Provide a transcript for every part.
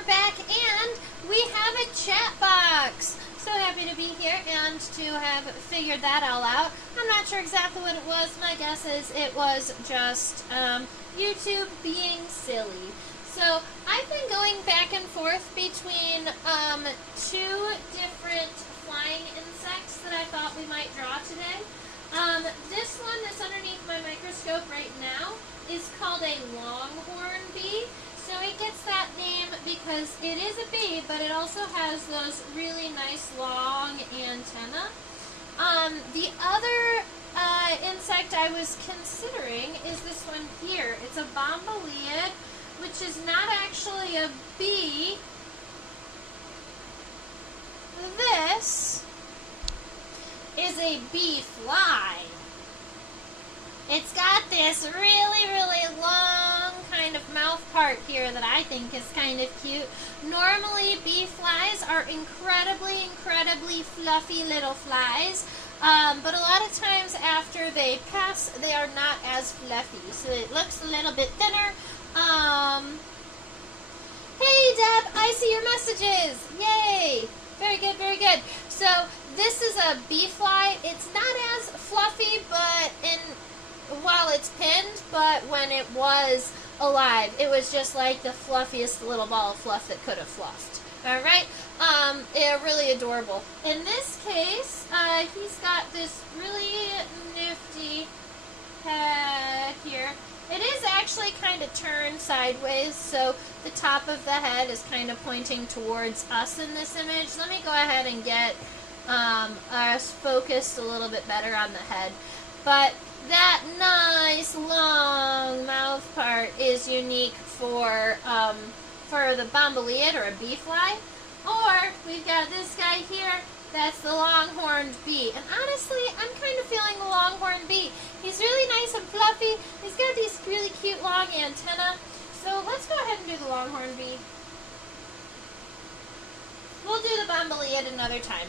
we're back, and we have a chat box. So happy to be here and to have figured that all out. I'm not sure exactly what it was. My guess is it was just YouTube being silly. So I've been going back and forth between two different flying insects that I thought we might draw today. This one that's underneath my microscope right now is called a Longhorn bee. So it gets that name because it is a bee, but it also has those really nice long antennae. The other insect I was considering is this one here. It's a bombolid, which is not actually a bee. This is a bee fly. It's got this really long kind of mouth part here that I think is kind of cute. Normally, bee flies are incredibly fluffy little flies, but a lot of times after they pass, they are not as fluffy. So it looks a little bit thinner. Hey Deb, I see your messages. Yay! Very good, very good. So this is a bee fly. It's not as fluffy, but while it's pinned, but when it was alive, it was just like the fluffiest little ball of fluff that could have fluffed. All right, they're really adorable. In this case, he's got this really nifty head here. It is actually kind of turned sideways, so the top of the head is kind of pointing towards us in this image. Let me go ahead and get us focused a little bit better on the head. But that nice long mouth part is unique for the bombolid or a bee fly. Or we've got this guy here. That's the longhorned bee. And honestly, I'm kind of feeling the longhorned bee. He's really nice and fluffy. He's got these really cute long antennae. So let's go ahead and do the longhorned bee. We'll do the bombolid another time.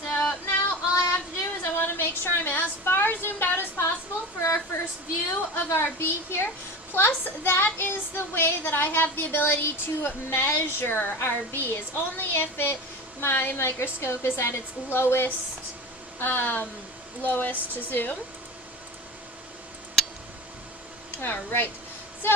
So now all I have to do is I want to make sure I'm as far zoomed out as possible for our first view of our bee here. Plus, that is the way that I have the ability to measure our bees. Only if my microscope is at its lowest zoom. All right. So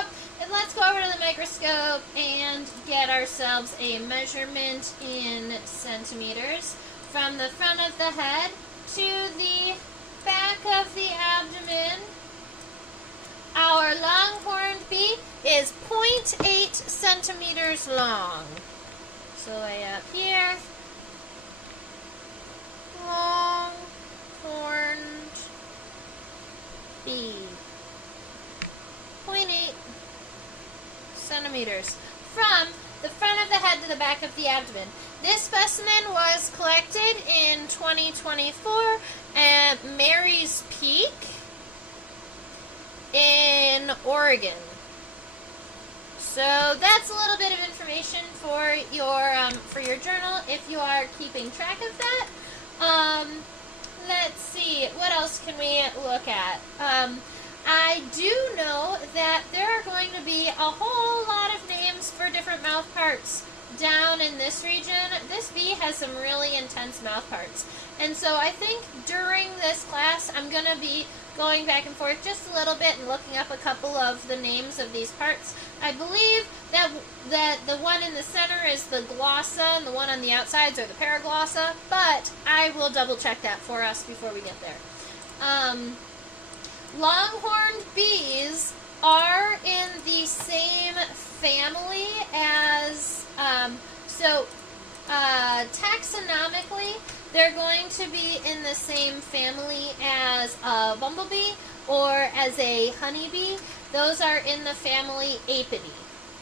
let's go over to the microscope and get ourselves a measurement in centimeters. From the front of the head to the back of the abdomen, our longhorned bee is 0.8 centimeters long. So way up here, longhorned bee, 0.8 centimeters. From the front of the head to the back of the abdomen. This specimen was collected in 2024 at Mary's Peak in Oregon. So that's a little bit of information for your journal if you are keeping track of that. Let's see, what else can we look at? I do know that there are going to be a whole lot of names for different mouth parts down in this region. This bee has some really intense mouth parts. And so I think during this class I'm going to be going back and forth just a little bit and looking up a couple of the names of these parts. I believe that the one in the center is the glossa and the one on the outsides are the paraglossa, but I will double check that for us before we get there. Longhorned bees are in the same family as, taxonomically, they're going to be in the same family as a bumblebee or as a honeybee. Those are in the family Apidae.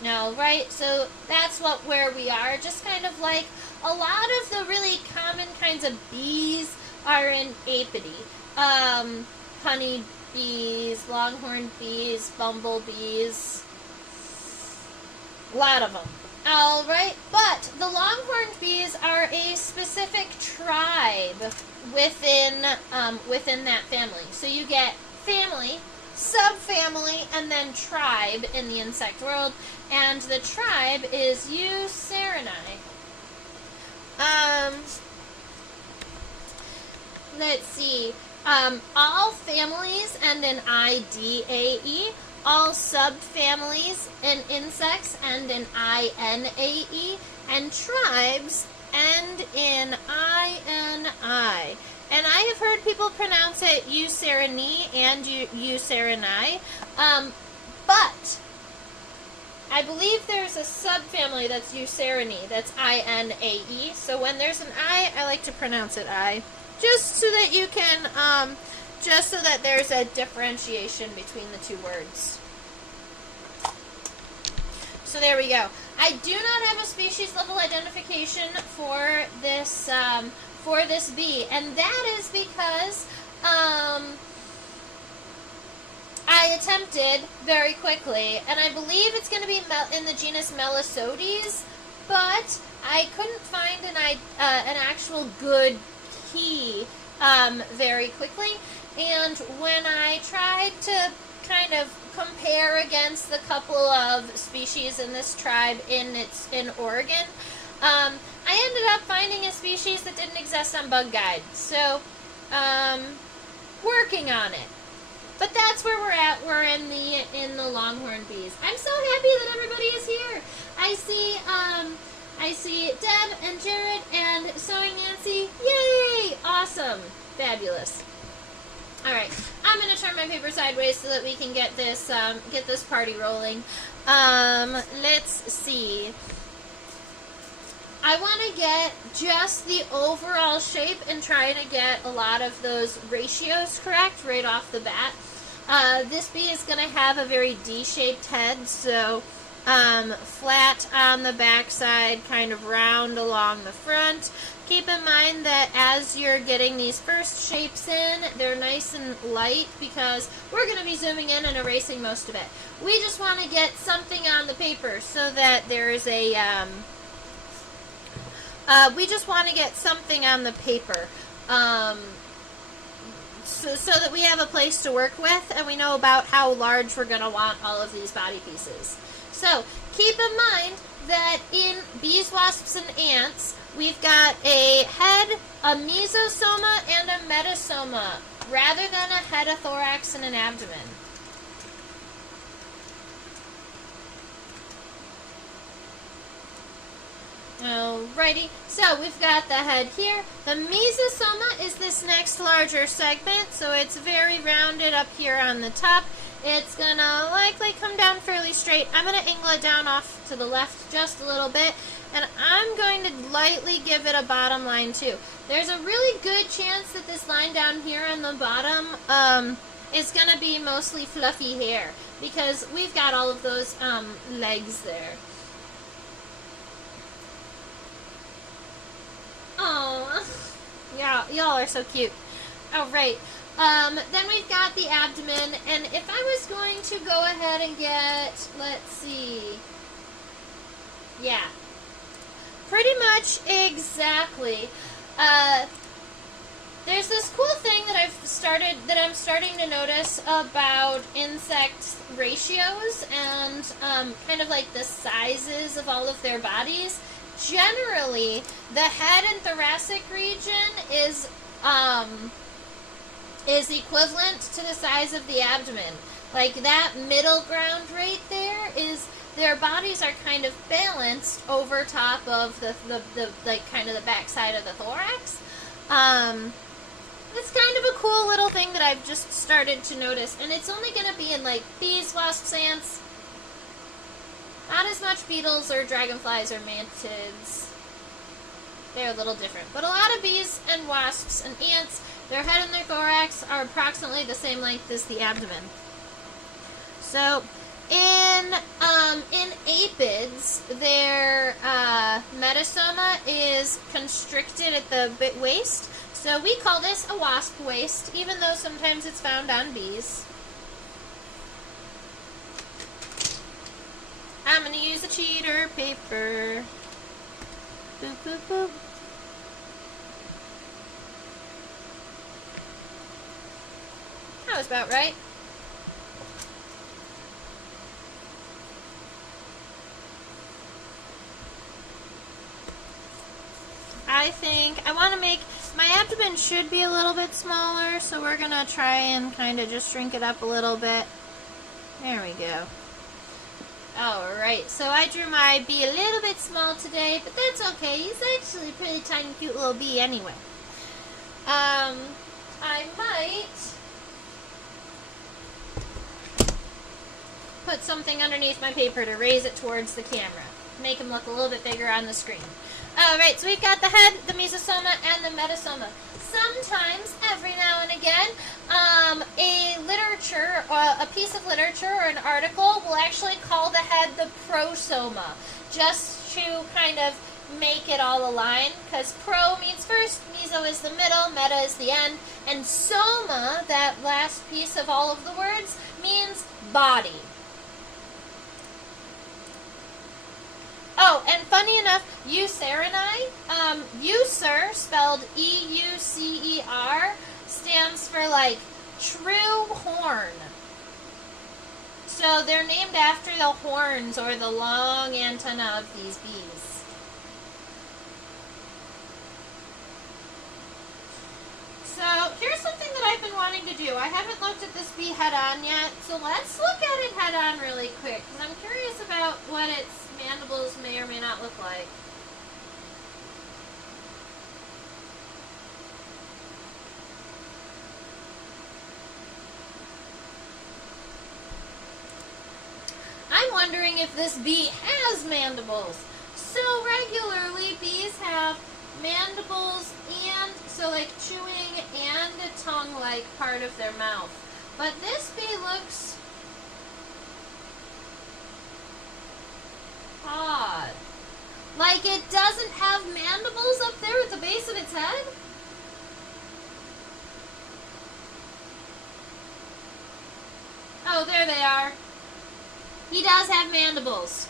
Now, right, so that's where we are, just kind of like a lot of the really common kinds of bees are in Apidae. Honeybees, longhorn bees, bumblebees, a lot of them. All right, but the longhorned bees are a specific tribe within that family. So you get family, subfamily, and then tribe in the insect world. And the tribe is Eucerinae. Let's see. All families end in IDAE. All subfamilies in insects end in INAE. And tribes end in INI. And I have heard people pronounce it Eucerinae and Eucerinae. But I believe there's a subfamily that's Eucerinae, that's INAE. So when there's an I like to pronounce it I. Just so that you can, just so that there's a differentiation between the two words. So there we go. I do not have a species level identification for this bee, and that is because I attempted very quickly, and I believe it's going to be in the genus Melisodes, but I couldn't find an actual good key very quickly, and when I tried to kind of compare against the couple of species in this tribe in Oregon, I ended up finding a species that didn't exist on Bug Guide. So, working on it. But that's where we're at. We're in the Longhorn bees. I'm so happy that everybody is here. I see Deb and Jared and Sewing Nancy. Yay! Awesome. Fabulous. All right, I'm going to turn my paper sideways so that we can get this party rolling. Let's see. I want to get just the overall shape and try to get a lot of those ratios correct right off the bat. This bee is going to have a very D-shaped head, so flat on the back side, kind of round along the front. Keep in mind that as you're getting these first shapes in, they're nice and light because we're going to be zooming in and erasing most of it. We just want to get something on the paper so that there is a, we just want to get something on the paper so that we have a place to work with and we know about how large we're going to want all of these body pieces. So keep in mind that in bees, wasps, and ants, we've got a head, a mesosoma, and a metasoma, rather than a head, a thorax, and an abdomen. Alrighty, so we've got the head here. The mesosoma is this next larger segment, so it's very rounded up here on the top. It's going to likely come down fairly straight. I'm going to angle it down off to the left just a little bit, and I'm going to lightly give it a bottom line too. There's a really good chance that this line down here on the bottom is going to be mostly fluffy hair, because we've got all of those legs there. Oh, yeah, y'all are so cute. All right. Then we've got the abdomen, and if I was going to go ahead and get, let's see, yeah, pretty much exactly. There's this cool thing that I'm starting to notice about insect ratios and kind of like the sizes of all of their bodies. Generally, the head and thoracic region is equivalent to the size of the abdomen. Like that middle ground right there is their bodies are kind of balanced over top of the like kind of the back side of the thorax. It's kind of a cool little thing that I've just started to notice, and it's only going to be in like bees, wasps, ants. Not as much beetles or dragonflies or mantids. They're a little different. But a lot of bees and wasps and ants, their head and their thorax are approximately the same length as the abdomen. So, in apids, their metasoma is constricted at the waist. So we call this a wasp waist, even though sometimes it's found on bees. I'm going to use a cheater paper. Boop, boop, boop. That was about right. I think I want to make my abdomen should be a little bit smaller, so we're gonna try and kind of just shrink it up a little bit. There we go. Alright, so I drew my bee a little bit small today, but that's okay. He's actually a pretty tiny, cute little bee anyway. I might put something underneath my paper to raise it towards the camera. Make him look a little bit bigger on the screen. Alright, so we've got the head, the mesosoma, and the metasoma. Sometimes, every now and again, a piece of literature or an article will actually call the head the prosoma, just to kind of make it all align, because pro means first, meso is the middle, meta is the end, and soma, that last piece of all of the words, means body. Oh, and funny enough, eucerinae, eucer, spelled E-U-C-E-R, stands for, like, true horn. So they're named after the horns or the long antenna of these bees. So here's something that I've been wanting to do. I haven't looked at this bee head on yet, so let's look at it head on really quick, because I'm curious about what its mandibles may or may not look like. I'm wondering if this bee has mandibles. So regularly bees have mandibles and, so like chewing and a tongue-like part of their mouth. But this bee looks odd. Like it doesn't have mandibles up there at the base of its head? Oh, there they are. He does have mandibles.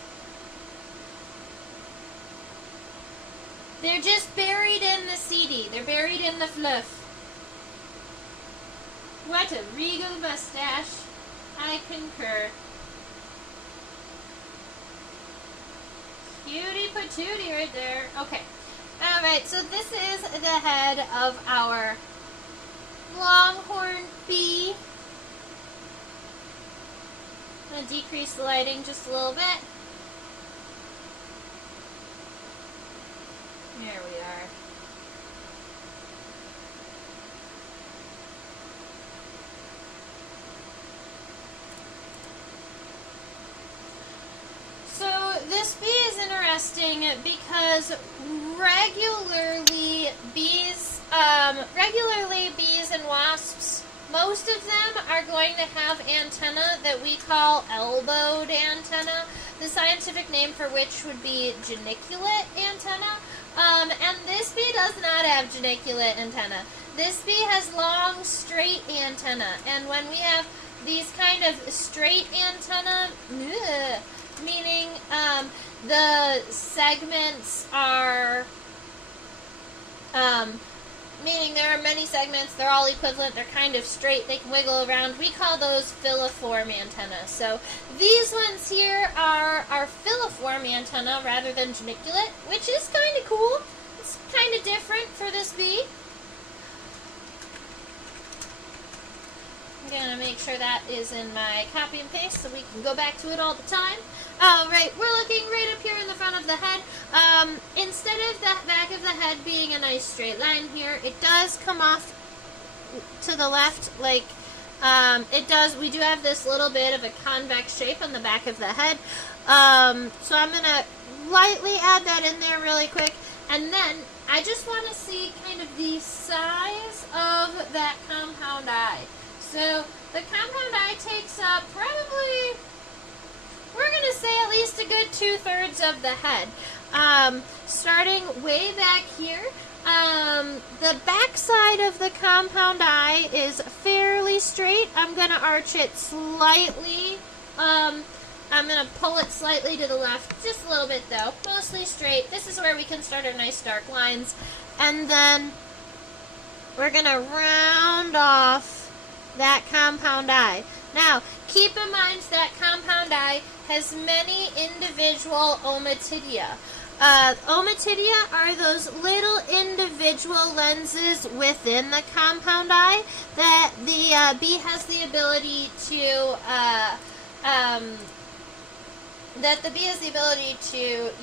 They're just buried in the seedy. They're buried in the fluff. What a regal mustache. I concur. Cutie patootie right there. Okay. Alright, so this is the head of our longhorn bee. I'm going to decrease the lighting just a little bit. There we are. So this bee is interesting because regularly bees and wasps, most of them are going to have antenna that we call elbowed antenna, the scientific name for which would be geniculate antenna. And this bee does not have geniculate antenna. This bee has long, straight antenna. And when we have these kind of straight antenna, meaning the segments are, meaning there are many segments, they're all equivalent, they're kind of straight, they can wiggle around. We call those filiform antenna. So these ones here are filiform antenna rather than geniculate, which is kind of cool. It's kind of different for this bee. I'm going to make sure that is in my copy and paste so we can go back to it all the time. Alright, we're looking right up here in the front of the head. Instead of the back of the head being a nice straight line here, it does come off to the left like it does. We do have this little bit of a convex shape on the back of the head. So I'm going to lightly add that in there really quick. And then I just want to see kind of the size of that compound eye. So the compound eye takes up probably, we're going to say at least a good 2/3 of the head. Starting way back here, the back side of the compound eye is fairly straight. I'm going to arch it slightly. I'm going to pull it slightly to the left, just a little bit though, mostly straight. This is where we can start our nice dark lines. And then we're going to round off that compound eye. Now, keep in mind that compound eye has many individual ommatidia. Ommatidia are those little individual lenses within the compound eye that the bee has the ability to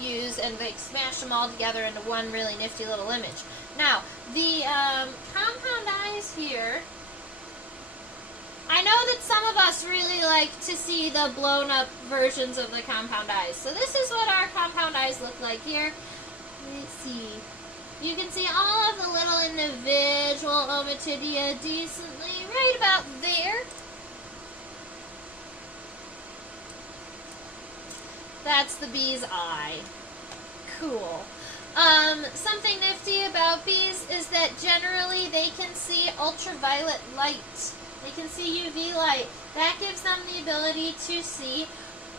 use and like smash them all together into one really nifty little image. Now, the compound eyes here, I know that some of us really like to see the blown up versions of the compound eyes. So this is what our compound eyes look like here. Let's see. You can see all of the little individual Ommatidia decently right about there. That's the bee's eye. Cool. Something nifty about bees is that generally they can see ultraviolet light. They can see UV light. That gives them the ability to see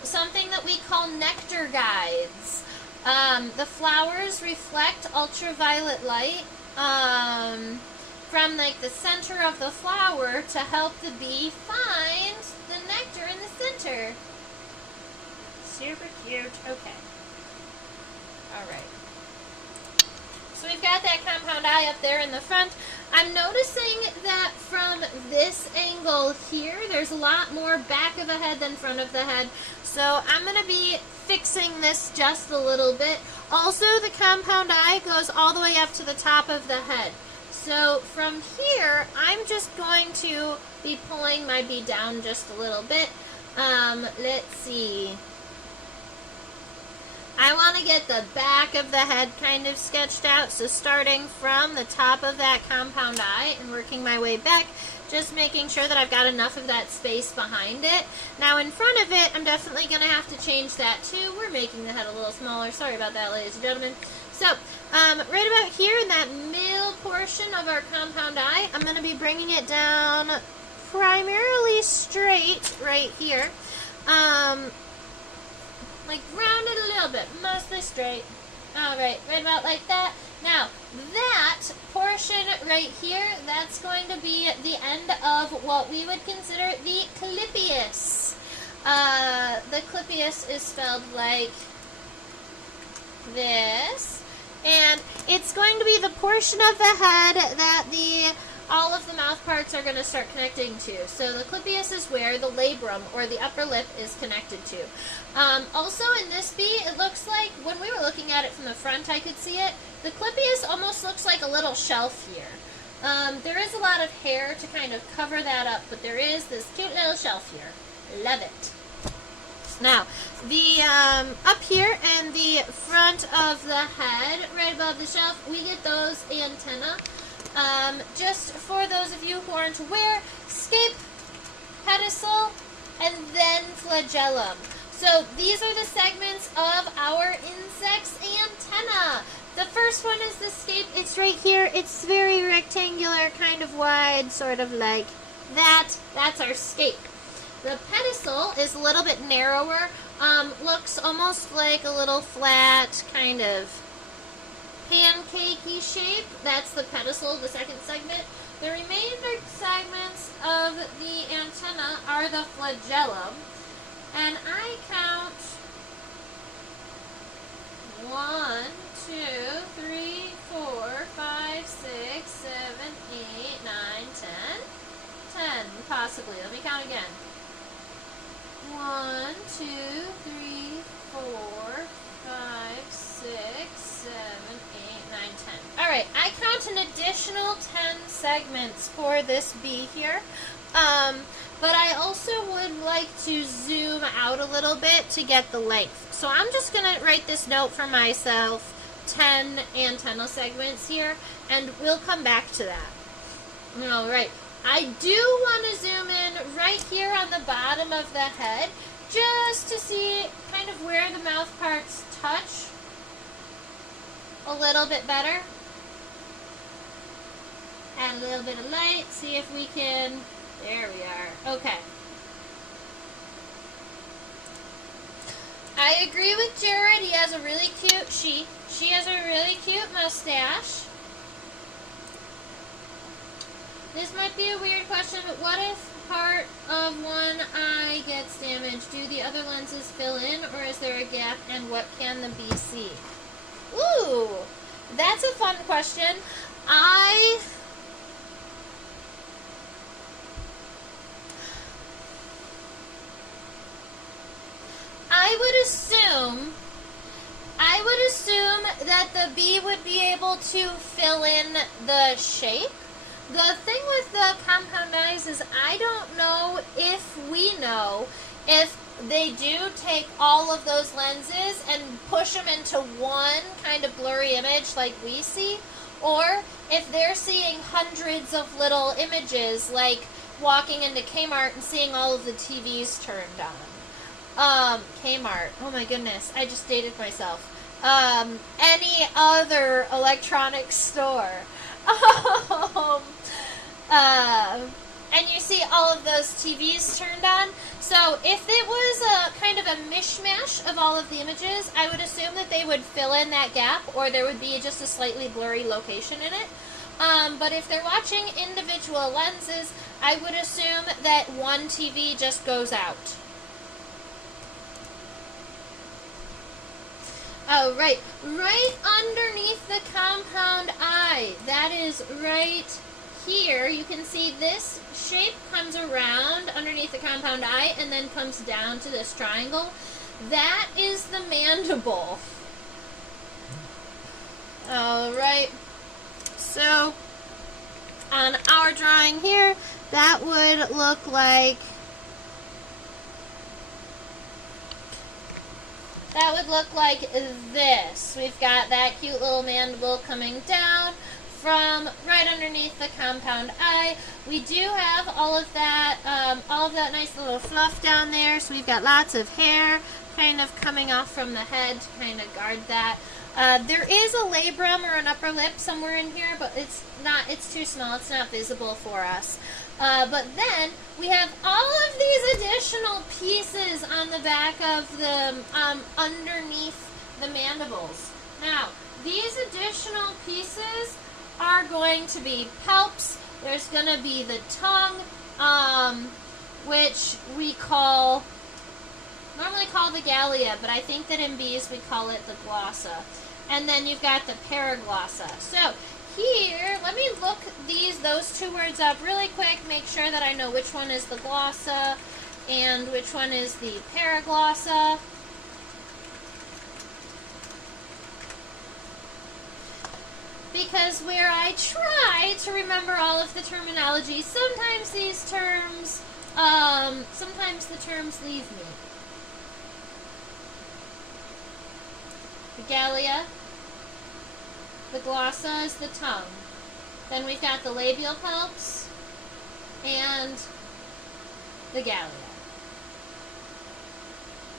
something that we call nectar guides. The flowers reflect ultraviolet light from like the center of the flower to help the bee find the nectar in the center. Super cute. Okay. Alright. So we've got that compound eye up there in the front. I'm noticing that from this angle here, there's a lot more back of the head than front of the head. So I'm going to be fixing this just a little bit. Also, the compound eye goes all the way up to the top of the head. So from here, I'm just going to be pulling my bee down just a little bit. Let's see. I want to get the back of the head kind of sketched out, so starting from the top of that compound eye and working my way back, just making sure that I've got enough of that space behind it. Now in front of it, I'm definitely going to have to change that too. We're making the head a little smaller. Sorry about that, ladies and gentlemen. So, right about here in that middle portion of our compound eye, I'm going to be bringing it down primarily straight right here. Like rounded a little bit, mostly straight. Alright, right about like that. Now, that portion right here, that's going to be the end of what we would consider the clypeus. The clypeus is spelled like this. And it's going to be the portion of the head that all of the mouth parts are going to start connecting to. So the clypeus is where the labrum, or the upper lip, is connected to. Also in this bee, it looks like, when we were looking at it from the front, I could see it. The clypeus almost looks like a little shelf here. There is a lot of hair to kind of cover that up, but there is this cute little shelf here. Love it. Now, the up here in the front of the head, right above the shelf, we get those antennae. Just for those of you who aren't aware, scape, pedicel, and then flagellum. So these are the segments of our insect's antenna. The first one is the scape. It's right here. It's very rectangular, kind of wide, sort of like that. That's our scape. The pedicel is a little bit narrower. Looks almost like a little flat, kind of pancakey shape. That's the pedicel, the second segment. The remainder segments of the antenna are the flagellum. And I count 1, 2, 3, 4, 5, 6, 7, 8, 9, 10. 10, possibly. Let me count again. 1, 2, 3, 4, 5, 6, 7, 8, 9, 10. Alright, I count an additional 10 segments for this bee here. But I also would like to zoom out a little bit to get the length. So I'm just going to write this note for myself, 10 antenna segments here, and we'll come back to that. Alright, I do want to zoom in right here on the bottom of the head, just to see kind of where the mouth parts touch a little bit better. Add a little bit of light, see if we can... There we are. Okay. I agree with Jared. He has a really cute, she has a really cute mustache. This might be a weird question, but what if part of one eye gets damaged? Do the other lenses fill in, or is there a gap, and what can the bee see? Ooh, that's a fun question. I would assume that the bee would be able to fill in the shape. The thing with the compound eyes is I don't know if we know if they do take all of those lenses and push them into one kind of blurry image like we see, or if they're seeing hundreds of little images, like walking into Kmart and seeing all of the TVs turned on. Kmart. Oh my goodness, I just dated myself. Any other electronics store. And you see all of those TVs turned on. So if it was a kind of a mishmash of all of the images, I would assume that they would fill in that gap, or there would be just a slightly blurry location in it. But if they're watching individual lenses, I would assume that one TV just goes out. Oh, right underneath the compound eye. That is right here. You can see this shape comes around underneath the compound eye and then comes down to this triangle. That is the mandible. All right. So on our drawing here, that would look like this. We've got that cute little mandible coming down from right underneath the compound eye. We do have all of that nice little fluff down there. So we've got lots of hair kind of coming off from the head to kind of guard that. There is a labrum or an upper lip somewhere in here, but it's too small. It's not visible for us. But then we have all of these additional pieces on the back of the, underneath the mandibles. Now, these additional pieces are going to be palps. There's going to be the tongue, which we normally call the gallia, but I think that in bees we call it the glossa. And then you've got the paraglossa. So here, let me look those two words up really quick, make sure that I know which one is the glossa and which one is the paraglossa. Because where I try to remember all of the terminology, sometimes these terms, sometimes the terms leave me. The gallia, the glossa is the tongue. Then we've got the labial palps and the gallia.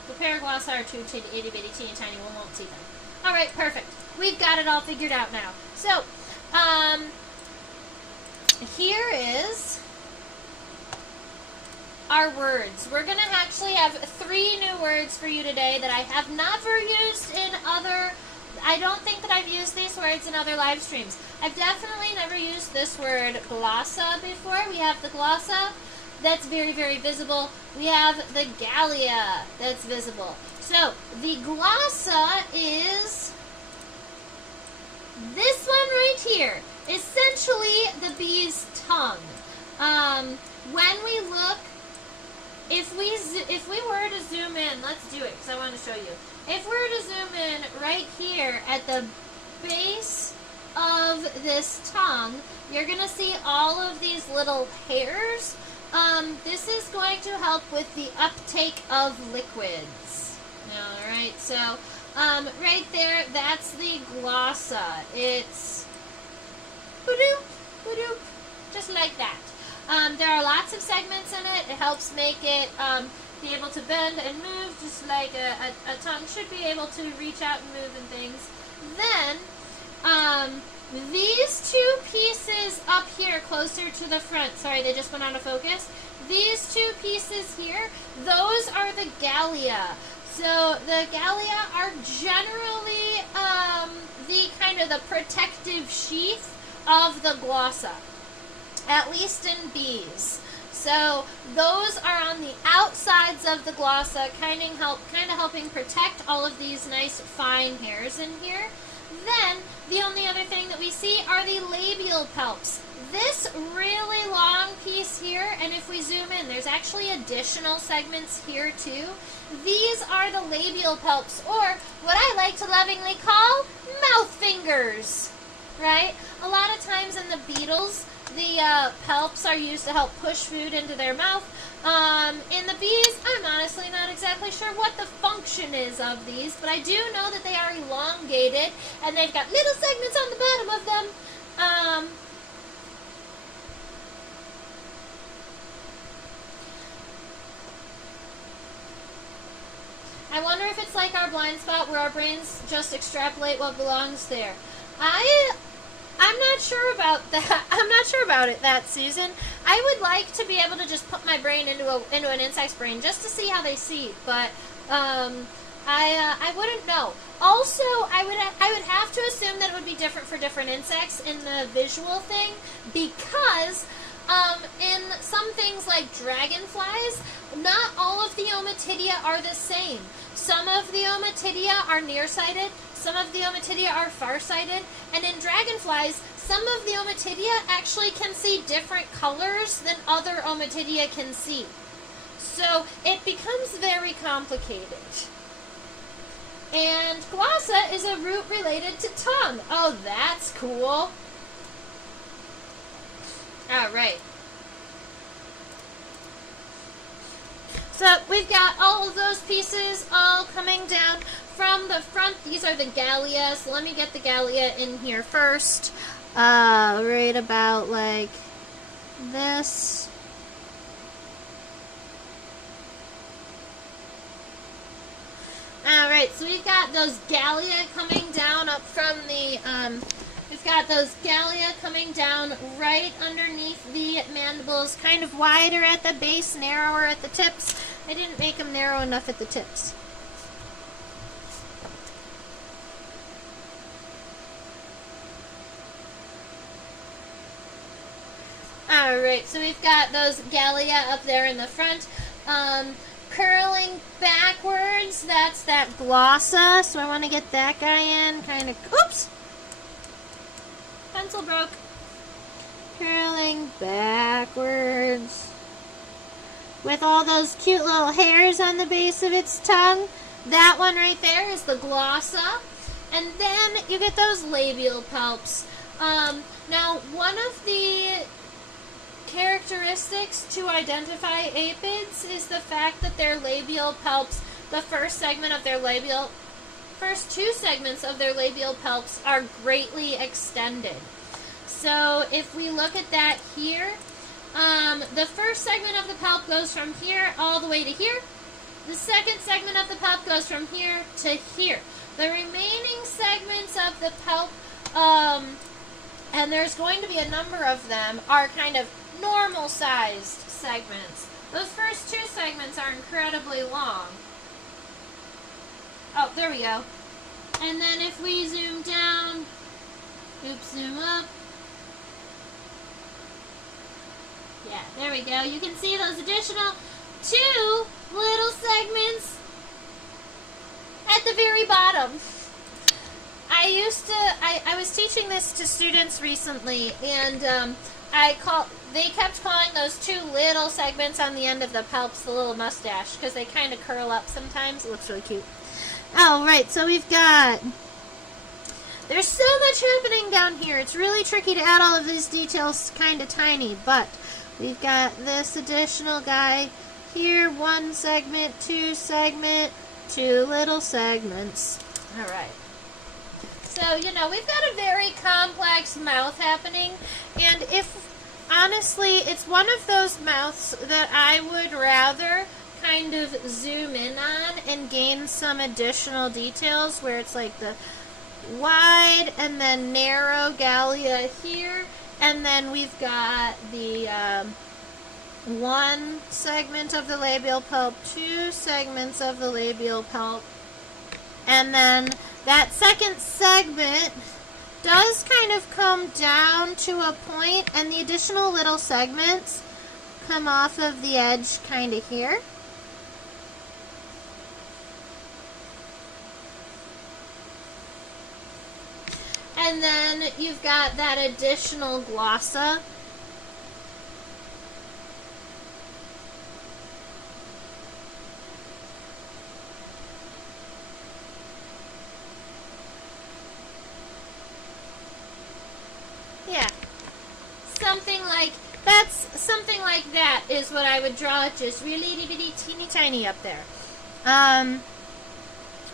The paraglossa are too itty bitty teeny tiny, we won't see them. Alright, perfect. We've got it all figured out now. So, here is our words. We're going to actually have 3 new words for you today that I have never used in other, I don't think that I've used these words in other live streams. I've definitely never used this word glossa before. We have the glossa, that's very, very visible. We have the gallia, that's visible. So, the glossa is this one right here, essentially the bee's tongue. When we look, if we were to zoom in, let's do it because I want to show you. If we were to zoom in right here at the base of this tongue, you're going to see all of these little hairs. This is going to help with the uptake of liquids. Alright, so right there, that's the glossa. It's ba-doop, just like that. There are lots of segments in it. It helps make it be able to bend and move, just like a tongue should be able to reach out and move and things. Then, these 2 pieces up here closer to the front, sorry, they just went out of focus. These 2 pieces here, those are the gallia. So the gallia are generally the kind of the protective sheath of the glossa, at least in bees. So those are on the outsides of the glossa, kind of helping protect all of these nice fine hairs in here. Then the only other thing that we see are the labial palps. This really long piece here, and if we zoom in, there's actually additional segments here too. These are the labial palps, or what I like to lovingly call mouth fingers, right? A lot of times in the beetles, the palps are used to help push food into their mouth. In the bees, I'm honestly not exactly sure what the function is of these, but I do know that they are elongated, and they've got little segments on the bottom of them. I wonder if it's like our blind spot where our brains just extrapolate what belongs there. I'm not sure about that. I'm not sure about it that Susan. I would like to be able to just put my brain into an insect's brain just to see how they see, but I wouldn't know. Also, I would have to assume that it would be different for different insects in the visual thing, because in some things like dragonflies, not all of the ommatidia are the same. Some of the ommatidia are nearsighted, some of the ommatidia are farsighted, and in dragonflies, some of the ommatidia actually can see different colors than other ommatidia can see. So it becomes very complicated. And glossa is a root related to tongue. Oh, that's cool. All right. So we've got all of those pieces all coming down from the front. These are the gallia. So let me get the gallia in here first. Right about like this. Alright, so we've got those gallia coming down up from the, we've got those gallia coming down right underneath the mandibles, kind of wider at the base, narrower at the tips. I didn't make them narrow enough at the tips. Alright, so we've got those gallia up there in the front. Curling backwards, that's that glossa, so I want to get that guy in, kind of, oops, pencil broke. Curling backwards, with all those cute little hairs on the base of its tongue. That one right there is the glossa, and then you get those labial palps. Now, one of the characteristics to identify apids is the fact that their labial palps, the first two segments of their labial palps are greatly extended. So if we look at that here, the first segment of the palp goes from here all the way to here. The second segment of the palp goes from here to here. The remaining segments of the palp, and there's going to be a number of them, are kind of normal sized segments. Those first two segments are incredibly long. Oh, there we go. And then if we zoom down, oops, zoom up. Yeah, there we go. You can see those additional two little segments at the very bottom. I was teaching this to students recently, and they kept calling those two little segments on the end of the palps the little mustache, because they kind of curl up sometimes. It looks really cute. Alright, so we've got, there's so much happening down here. It's really tricky to add all of these details kind of tiny, but we've got this additional guy here, one segment, two little segments. Alright. So, we've got a very complex mouth happening, and honestly, it's one of those mouths that I would rather kind of zoom in on and gain some additional details, where it's like the wide and then narrow gallia here, and then we've got the one segment of the labial palp, two segments of the labial palp, and then that second segment does kind of come down to a point, and the additional little segments come off of the edge kind of here. And then you've got that additional glossa. Yeah. Something like that is what I would draw, just really itty bitty teeny tiny up there.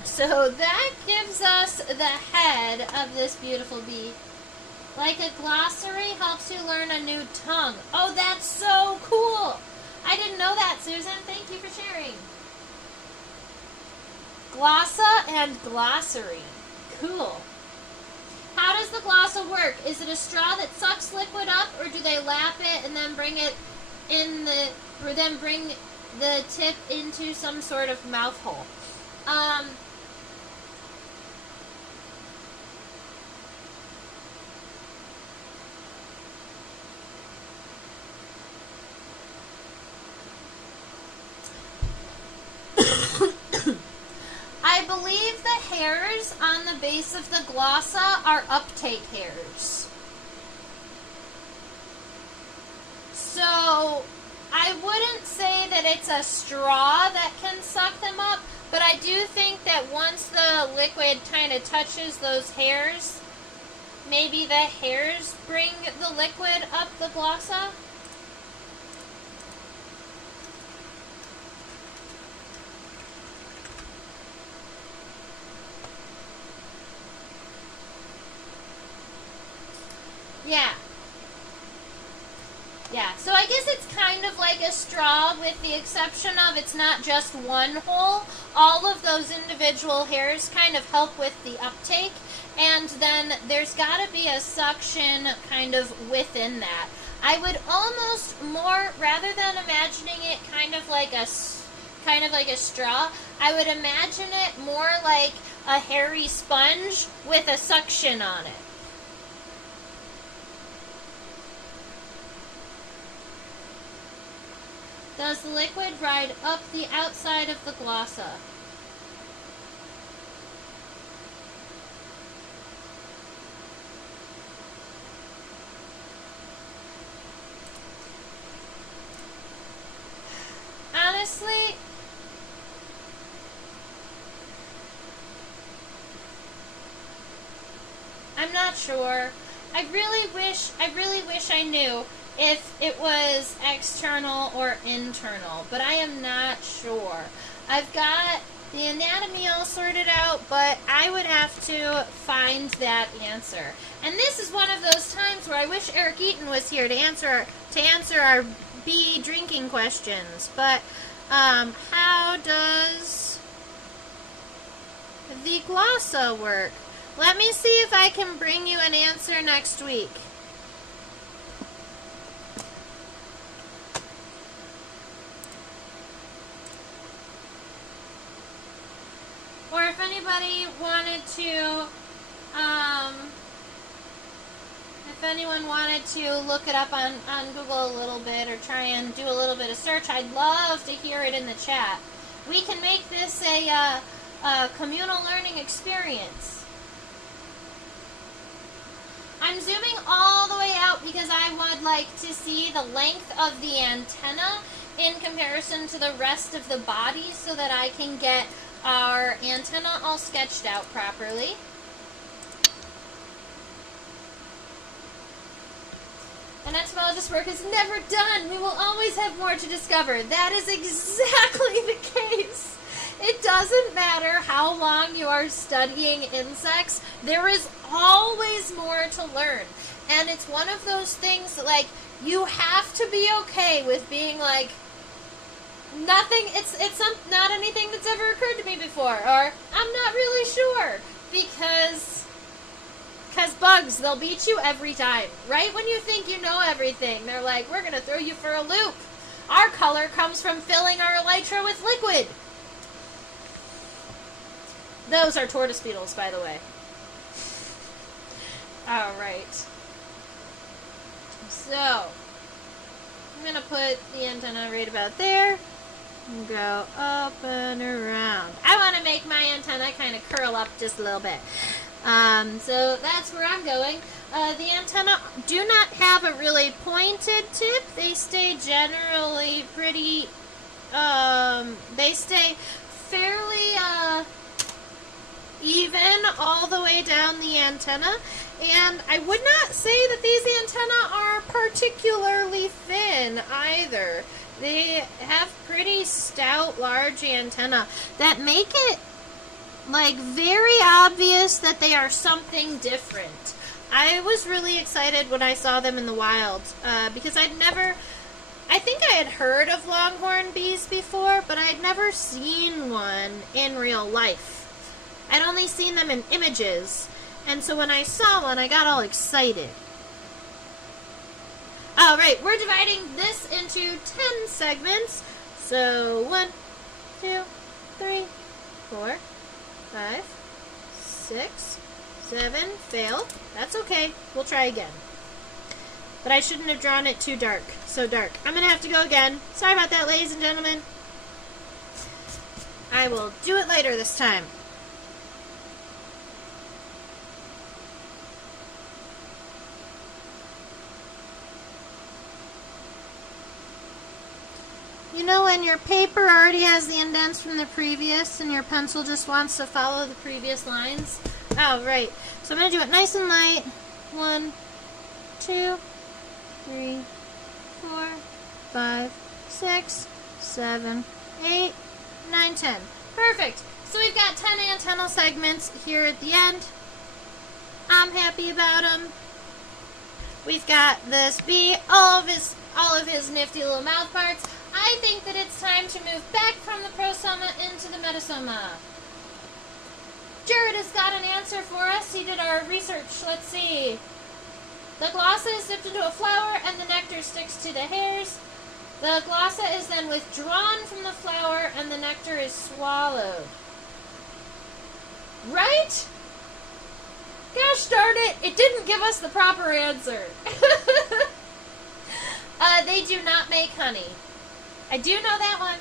So that gives us the head of this beautiful bee. Like a glossary helps you learn a new tongue. Oh, that's so cool! I didn't know that, Susan. Thank you for sharing. Glossa and glossary. Cool. How does the glossa work? Is it a straw that sucks liquid up, or do they lap it and then bring it in the, or then bring the tip into some sort of mouth hole? I believe the hairs on the base of the glossa are uptake hairs. So I wouldn't say that it's a straw that can suck them up, but I do think that once the liquid kind of touches those hairs, maybe the hairs bring the liquid up the glossa. Yeah. Yeah, so I guess it's kind of like a straw with the exception of it's not just one hole. All of those individual hairs kind of help with the uptake, and then there's got to be a suction kind of within that. I would almost more, rather than imagining it kind of like a straw, I would imagine it more like a hairy sponge with a suction on it. Does the liquid ride up the outside of the glossa? Honestly, I'm not sure. I really wish I knew if it was external or internal, but I am not sure. I've got the anatomy all sorted out, but I would have to find that answer. And this is one of those times where I wish Eric Eaton was here to answer our bee drinking questions. But how does the glossa work? Let me see if I can bring you an answer next week. Or if anybody wanted to, if anyone wanted to look it up on Google a little bit or try and do a little bit of search, I'd love to hear it in the chat. We can make this a communal learning experience. I'm zooming all the way out because I would like to see the length of the antenna in comparison to the rest of the body so that I can get our antenna all sketched out properly. And entomologist work is never done. We will always have more to discover. That is exactly the case. It doesn't matter how long you are studying insects. There is always more to learn. And it's one of those things that, like, you have to be okay with being like, nothing, it's not anything that's ever occurred to me before, or I'm not really sure, because bugs, they'll beat you every time. Right when you think you know everything, they're like, we're going to throw you for a loop. Our color comes from filling our elytra with liquid. Those are tortoise beetles, by the way. All right. So, I'm going to put the antenna right about there. And go up and around. I want to make my antenna kind of curl up just a little bit. So that's where I'm going. The antenna do not have a really pointed tip. They stay generally pretty, they stay fairly even all the way down the antenna. And I would not say that these antennae are particularly thin either. They have pretty stout, large antennae that make it like very obvious that they are something different. I was really excited when I saw them in the wild because I think I had heard of longhorn bees before, but I had never seen one in real life. I'd only seen them in images, and so when I saw one, I got all excited. Alright, we're dividing this into 10 segments. So 1, 2, 3, 4, 5, 6, 7, fail. That's okay. We'll try again. But I shouldn't have drawn it too dark. So dark. I'm going to have to go again. Sorry about that, ladies and gentlemen. I will do it later this time. You know when your paper already has the indents from the previous and your pencil just wants to follow the previous lines? Oh, right. So I'm going to do it nice and light. 1, 2, 3, 4, 5, 6, 7, 8, 9, 10. Perfect. So we've got 10 antennal segments here at the end. I'm happy about them. We've got this bee, all of his nifty little mouth parts. I think that it's time to move back from the prosoma into the metasoma. Jared has got an answer for us. He did our research. Let's see. The glossa is dipped into a flower and the nectar sticks to the hairs. The glossa is then withdrawn from the flower and the nectar is swallowed. Right? Gosh darn it, it didn't give us the proper answer. They do not make honey. I do know that one.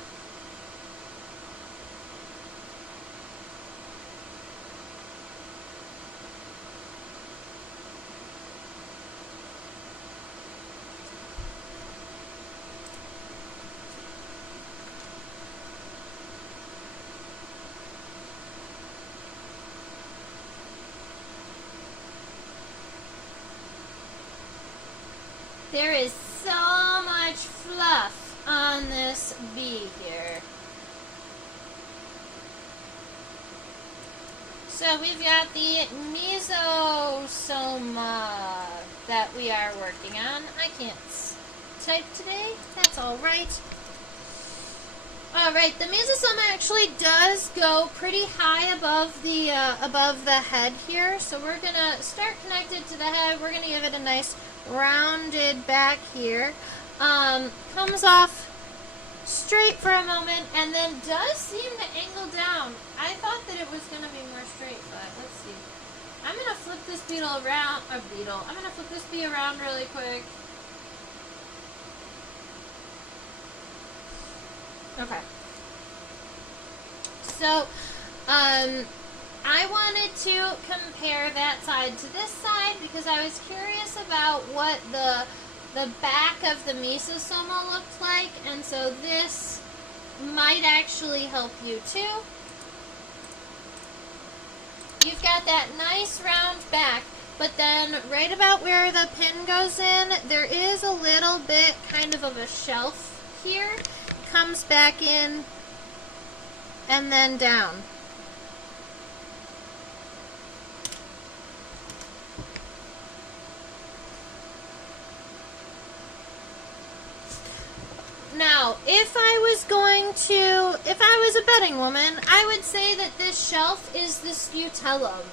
There is so much fluff on this bee here. So we've got the mesosoma that we are working on. I can't type today. That's all right. All right, the mesosoma actually does go pretty high above the head here. So we're gonna start connected to the head. We're gonna give it a nice rounded back here. Comes off straight for a moment and then does seem to angle down. I thought that it was going to be more straight, but let's see. I'm going to flip this beetle around, I'm going to flip this bee around really quick. Okay. So, I wanted to compare that side to this side because I was curious about what the back of the mesosoma looked like, and so this might actually help you too. You've got that nice round back, but then right about where the pin goes in, there is a little bit kind of a shelf here. It comes back in and then down. Now, if I was a betting woman, I would say that this shelf is the scutellum.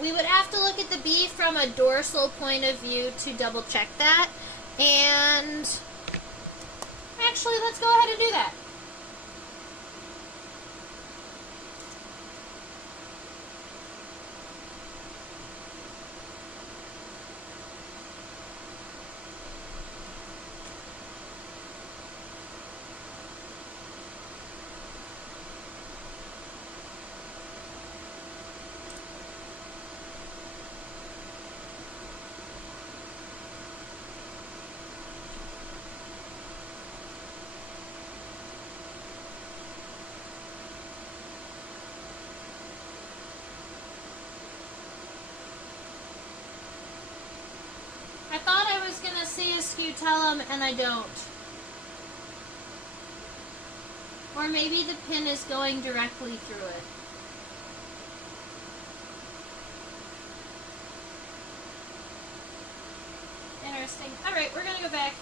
We would have to look at the bee from a dorsal point of view to double check that. And actually, let's go ahead and do that. you tell them and I don't. Or maybe the pin is going directly through it. Interesting. Alright, we're going to go back.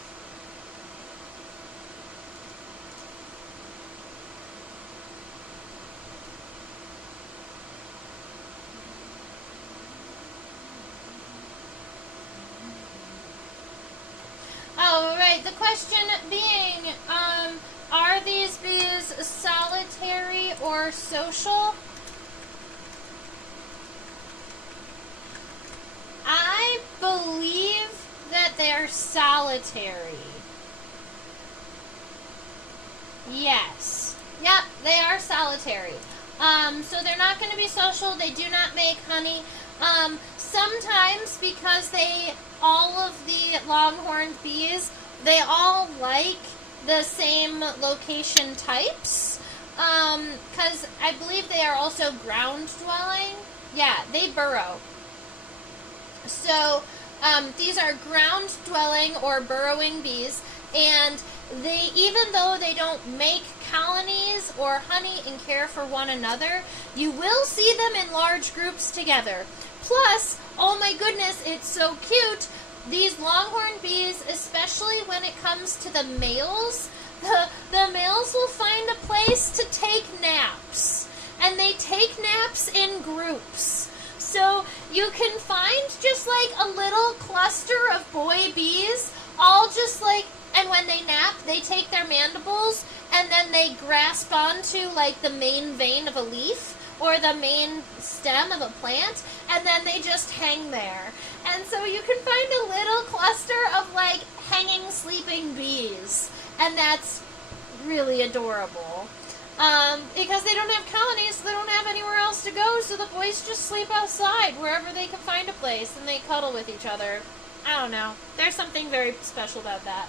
Alright, the question being, are these bees solitary or social? I believe that they're solitary. Yes. Yep, they are solitary. So they're not going to be social. They do not make honey. Sometimes because all of the longhorn bees, they all like the same location types. Because I believe they are also ground dwelling. Yeah, they burrow. So these are ground dwelling or burrowing bees, and they, even though they don't make colonies or honey and care for one another, you will see them in large groups together. Plus, oh my goodness, it's so cute, these longhorn bees, especially when it comes to the males, the males will find a place to take naps, and they take naps in groups. So you can find just like a little cluster of boy bees, all just like, and when they nap, they take their mandibles and then they grasp onto like the main vein of a leaf or the main stem of a plant, and then they just hang there. And so you can find a little cluster of like hanging, sleeping bees, and that's really adorable. Because they don't have colonies, so they don't have anywhere else to go, so the boys just sleep outside wherever they can find a place, and they cuddle with each other. I don't know. There's something very special about that.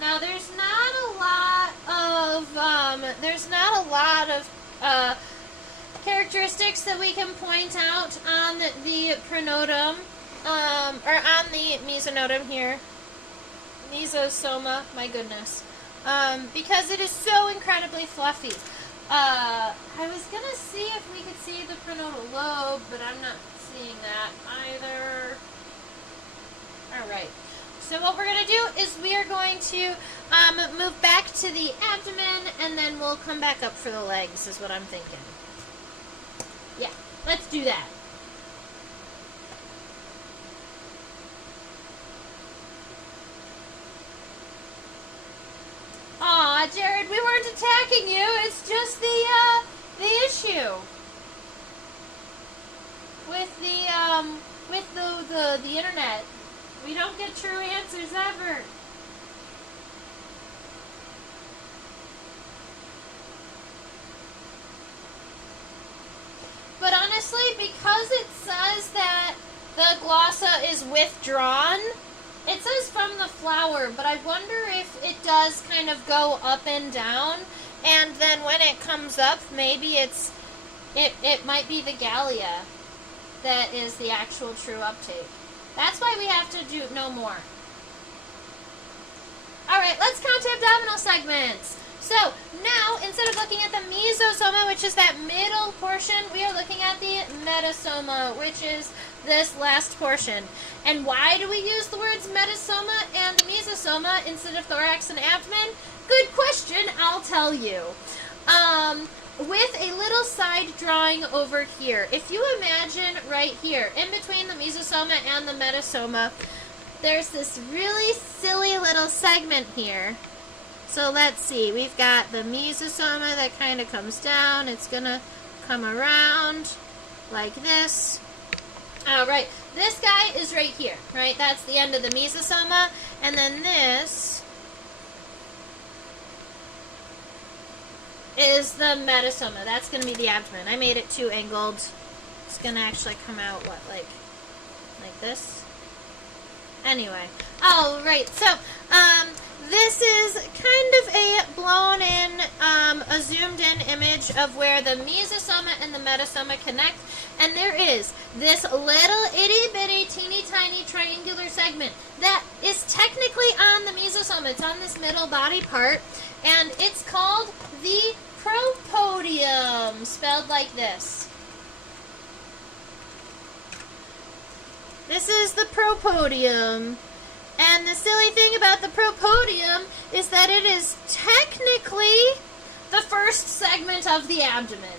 Now, there's not a lot of characteristics that we can point out on the pronotum. Or on the mesonotum here. Mesosoma, my goodness. Because it is so incredibly fluffy. I was going to see if we could see the pronotal lobe, but I'm not seeing that either. Alright. So what we're going to do is we are going to move back to the abdomen, and then we'll come back up for the legs, is what I'm thinking. Yeah, let's do that. Aw, Jared, we weren't attacking you. It's just the issue with the internet. We don't get true answers ever. But honestly, because it says that the glossa is withdrawn, it says from the flower, but I wonder if it does kind of go up and down, and then when it comes up, maybe it might be the gallia that is the actual true uptake. That's why we have to know more. Alright, let's count abdominal segments. So, now, instead of looking at the mesosoma, which is that middle portion, we are looking at the metasoma, which is this last portion. And why do we use the words metasoma and mesosoma instead of thorax and abdomen? Good question, I'll tell you. With a little side drawing over here, if you imagine right here, in between the mesosoma and the metasoma, there's this really silly little segment here. So let's see, we've got the mesosoma that kind of comes down. It's going to come around like this. Alright, this guy is right here, right? That's the end of the mesosoma. And then this is the metasoma. That's going to be the abdomen. I made it too angled. It's going to actually come out, what, like this? Anyway. Alright, so, this is kind of a blown in, a zoomed in image of where the mesosoma and the metasoma connect. And there is this little itty bitty teeny tiny triangular segment that is technically on the mesosoma. It's on this middle body part, and it's called the propodium, spelled like this. This is the propodium. And the silly thing about the propodium is that it is technically the first segment of the abdomen.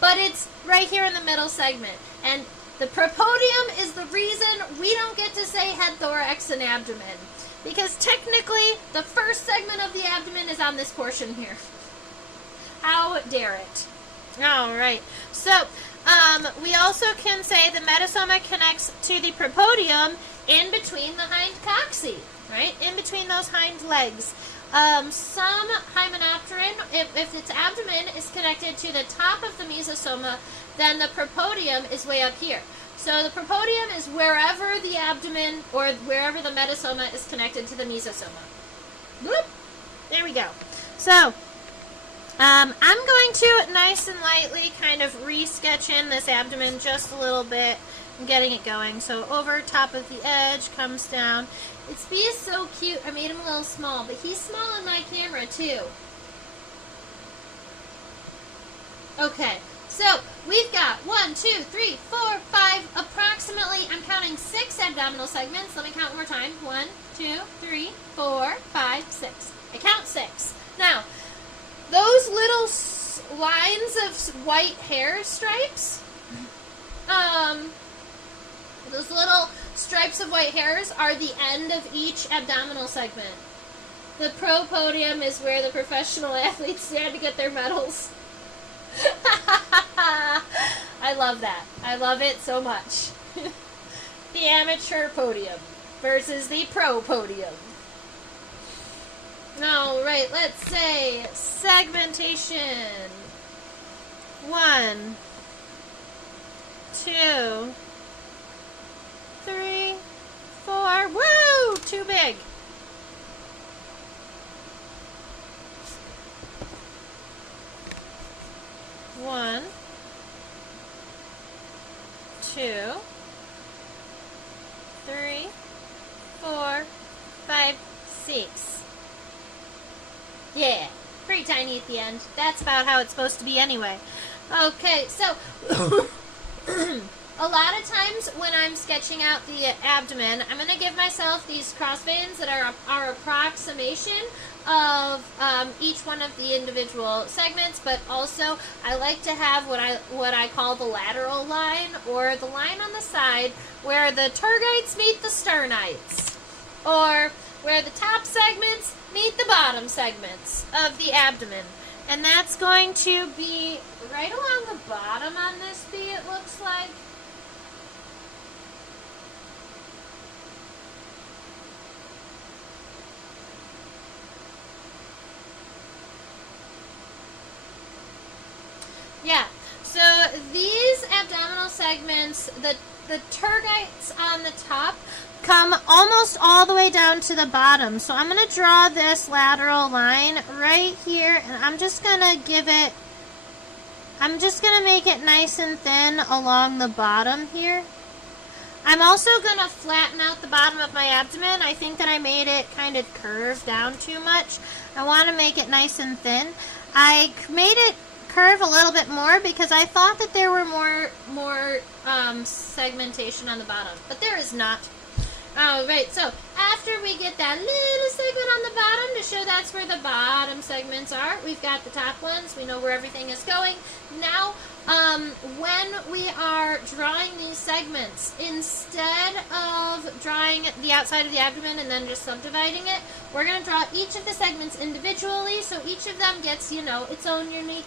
But it's right here in the middle segment. And the propodium is the reason we don't get to say head, thorax, and abdomen. Because technically, the first segment of the abdomen is on this portion here. How dare it? All right. So, we also can say the metasoma connects to the propodium in between the hind coccyx, right? In between those hind legs. Some hymenopteran, if its abdomen is connected to the top of the mesosoma, then the propodium is way up here. So the propodium is wherever the abdomen or wherever the metasoma is connected to the mesosoma. Whoop! There we go. So, I'm going to nice and lightly kind of re-sketch in this abdomen just a little bit. I'm getting it going. So over top of the edge, comes down. Its bee is so cute. I made him a little small, but he's small on my camera too. Okay, so we've got 1, 2, 3, 4, 5, approximately, I'm counting 6 abdominal segments. Let me count one more time. 1, 2, 3, 4, 5, 6. I count 6. Now, those little lines of white hair stripes, those little stripes of white hairs are the end of each abdominal segment. The propodium is where the professional athletes stand to get their medals. I love that. I love it so much. The amateur podium versus the pro podium. All right, let's say segmentation. 1, 2, 3, 4. Woo! Too big. One, 2, 3, 4, 5, 6. Yeah, pretty tiny at the end. That's about how it's supposed to be anyway. Okay, so a lot of times when I'm sketching out the abdomen, I'm going to give myself these cross veins that are approximation of each one of the individual segments, but also I like to have what I call the lateral line, or the line on the side where the tergites meet the sternites, or where the top segments meet the bottom segments of the abdomen. And that's going to be right along the bottom on this bee, it looks like. Yeah, so these abdominal segments, the tergites on the top come almost all the way down to the bottom. So I'm going to draw this lateral line right here, and I'm just going to make it nice and thin along the bottom here. I'm also going to flatten out the bottom of my abdomen. I think that I made it kind of curve down too much. I want to make it nice and thin. I made it curve a little bit more because I thought that there were more segmentation on the bottom, but there is not. Alright, so after we get that little segment on the bottom to show that's where the bottom segments are, we've got the top ones, we know where everything is going. Now, when we are drawing these segments, instead of drawing the outside of the abdomen and then just subdividing it, we're going to draw each of the segments individually, so each of them gets, its own unique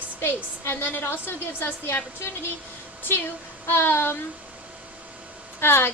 space. And then it also gives us the opportunity to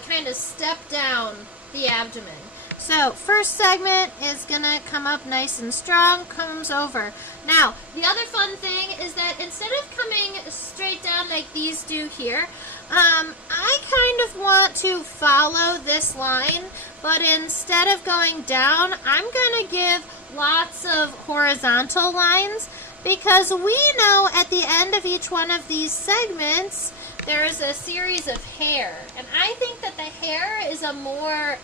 kind of step down the abdomen. So first segment is going to come up nice and strong, comes over. Now, the other fun thing is that instead of coming straight down like these do here, I kind of want to follow this line, but instead of going down, I'm going to give lots of horizontal lines, because we know at the end of each one of these segments there is a series of hair, and I think that the hair is a more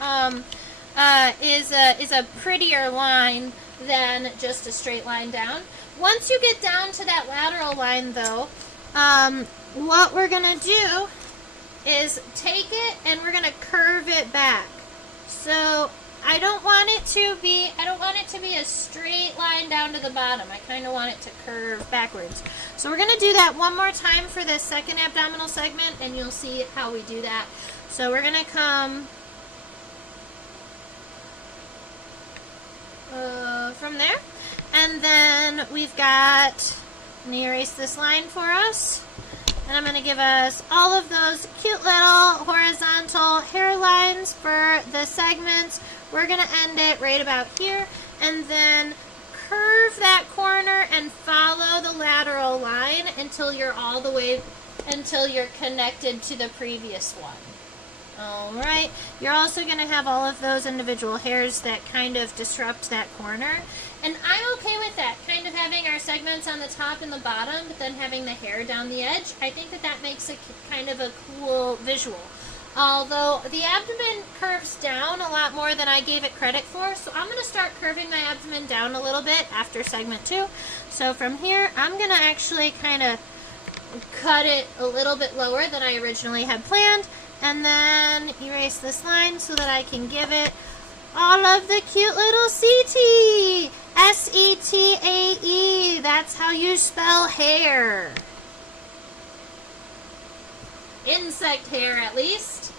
is a prettier line than just a straight line down. Once you get down to that lateral line, though, what we're gonna do is take it and we're gonna curve it back. So I don't want it to be a straight line down to the bottom. I kind of want it to curve backwards. So we're going to do that one more time for this second abdominal segment, and you'll see how we do that. So we're going to come from there, and then we've got, let me erase this line for us. And I'm going to give us all of those cute little horizontal hairlines for the segments. We're going to end it right about here, and then curve that corner and follow the lateral line until you're connected to the previous one. Alright, you're also going to have all of those individual hairs that kind of disrupt that corner. And I'm okay with that, kind of having our segments on the top and the bottom, but then having the hair down the edge. I think that that makes a kind of a cool visual. Although the abdomen curves down a lot more than I gave it credit for, so I'm going to start curving my abdomen down a little bit after segment 2. So from here, I'm going to actually kind of cut it a little bit lower than I originally had planned, and then erase this line so that I can give it all of the cute little CT. S-E-T-A-E. That's how you spell hair. Insect hair, at least.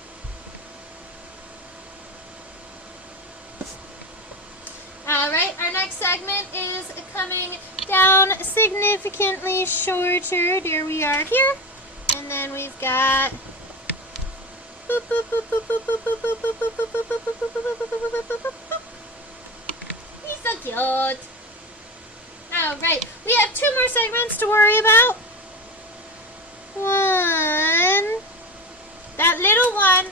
Alright, our next segment is coming down significantly shorter. There we are here. And then we've got he's so cute. Alright, we have 2 more segments to worry about. One, that little one,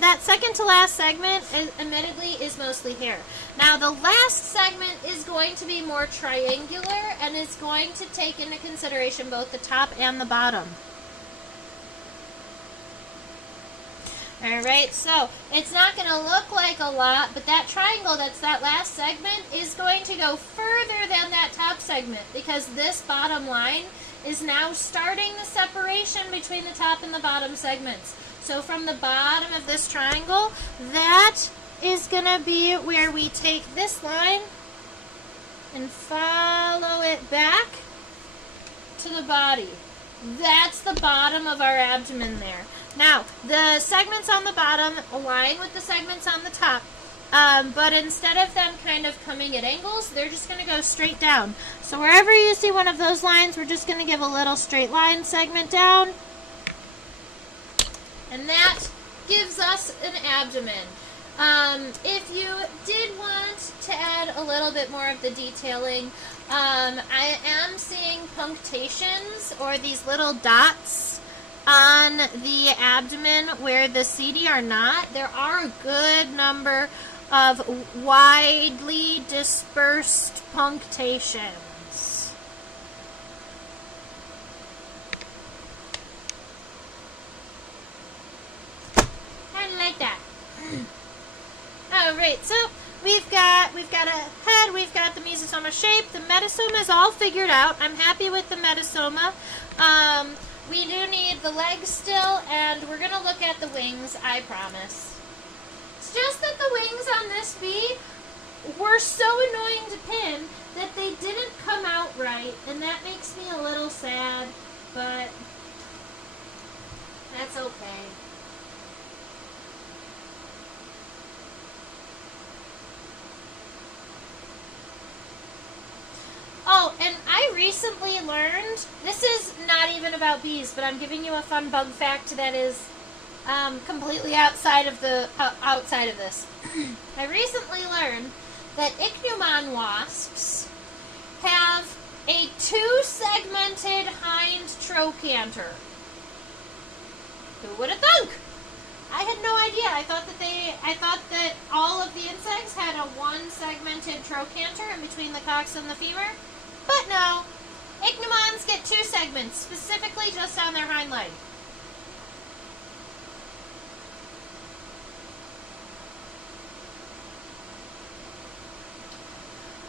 that second to last segment, admittedly, is mostly hair. Now, the last segment is going to be more triangular and is going to take into consideration both the top and the bottom. Alright, so it's not going to look like a lot, but that triangle that's that last segment is going to go further than that top segment, because this bottom line is now starting the separation between the top and the bottom segments. So from the bottom of this triangle, that is going to be where we take this line and follow it back to the body. That's the bottom of our abdomen there. Now, the segments on the bottom align with the segments on the top, but instead of them kind of coming at angles, they're just going to go straight down. So wherever you see one of those lines, we're just going to give a little straight line segment down, and that gives us an abdomen. If you did want to add a little bit more of the detailing, I am seeing punctations, or these little dots on the abdomen where the CD are not. There are a good number of widely dispersed punctations. Kind of like that. Alright, so we've got a head, we've got the mesosoma shape, the metasoma is all figured out. I'm happy with the metasoma. We do need the legs still, and we're going to look at the wings, I promise. It's just that the wings on this bee were so annoying to pin that they didn't come out right, and that makes me a little sad, but that's okay. Oh, and I recently learned, this is not even about bees, but I'm giving you a fun bug fact that is completely outside of this. I recently learned that ichneumon wasps have a two-segmented hind trochanter. Who would have thunk? I had no idea. I thought that all of the insects had a one-segmented trochanter in between the cox and the femur, but no. Ichneumons get two segments, specifically just on their hind leg.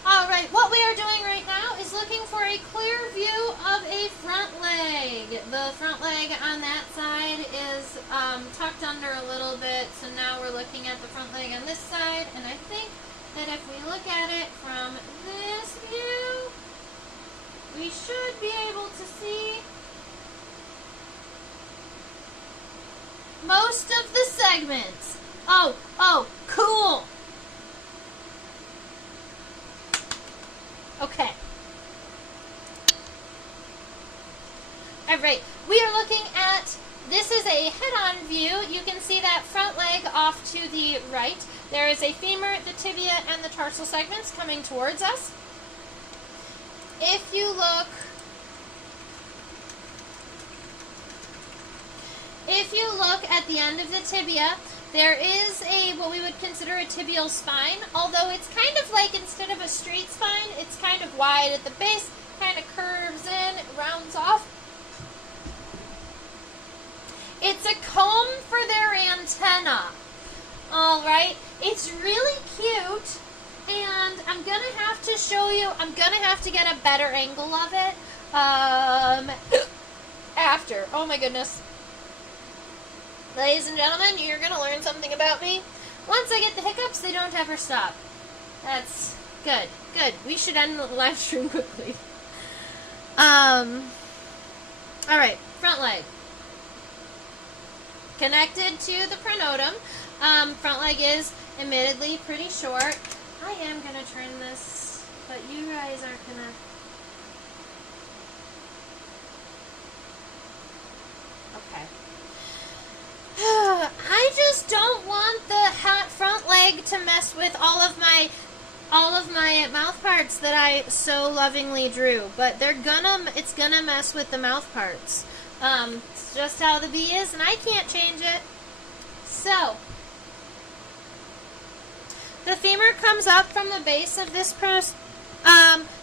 Alright, what we are doing right now is looking for a clear view of a front leg. The front leg on that side is tucked under a little bit, so now we're looking at the front leg on this side, and I think that if we look at it from this view, we should be able to see most of the segments. Oh, cool. Okay. Alright, we are looking at, this is a head-on view. You can see that front leg off to the right. There is a femur, the tibia, and the tarsal segments coming towards us. If you look at the end of the tibia, there is what we would consider a tibial spine, although it's kind of like, instead of a straight spine, it's kind of wide at the base, kind of curves in, it rounds off. It's a comb for their antenna. Alright, it's really cute, and I'm going to have to show you, I'm going to have to get a better angle of it after. Oh my goodness. Ladies and gentlemen, you're going to learn something about me. Once I get the hiccups, they don't ever stop. That's good. Good. We should end the live stream quickly. Alright, front leg. Connected to the pronotum. Front leg is admittedly pretty short. I am going to turn this, but you guys aren't going to... Okay. I just don't want the hot front leg to mess with all of my mouth parts that I so lovingly drew, but it's gonna mess with the mouth parts. It's just how the bee is, and I can't change it. So, the femur comes up from the base of this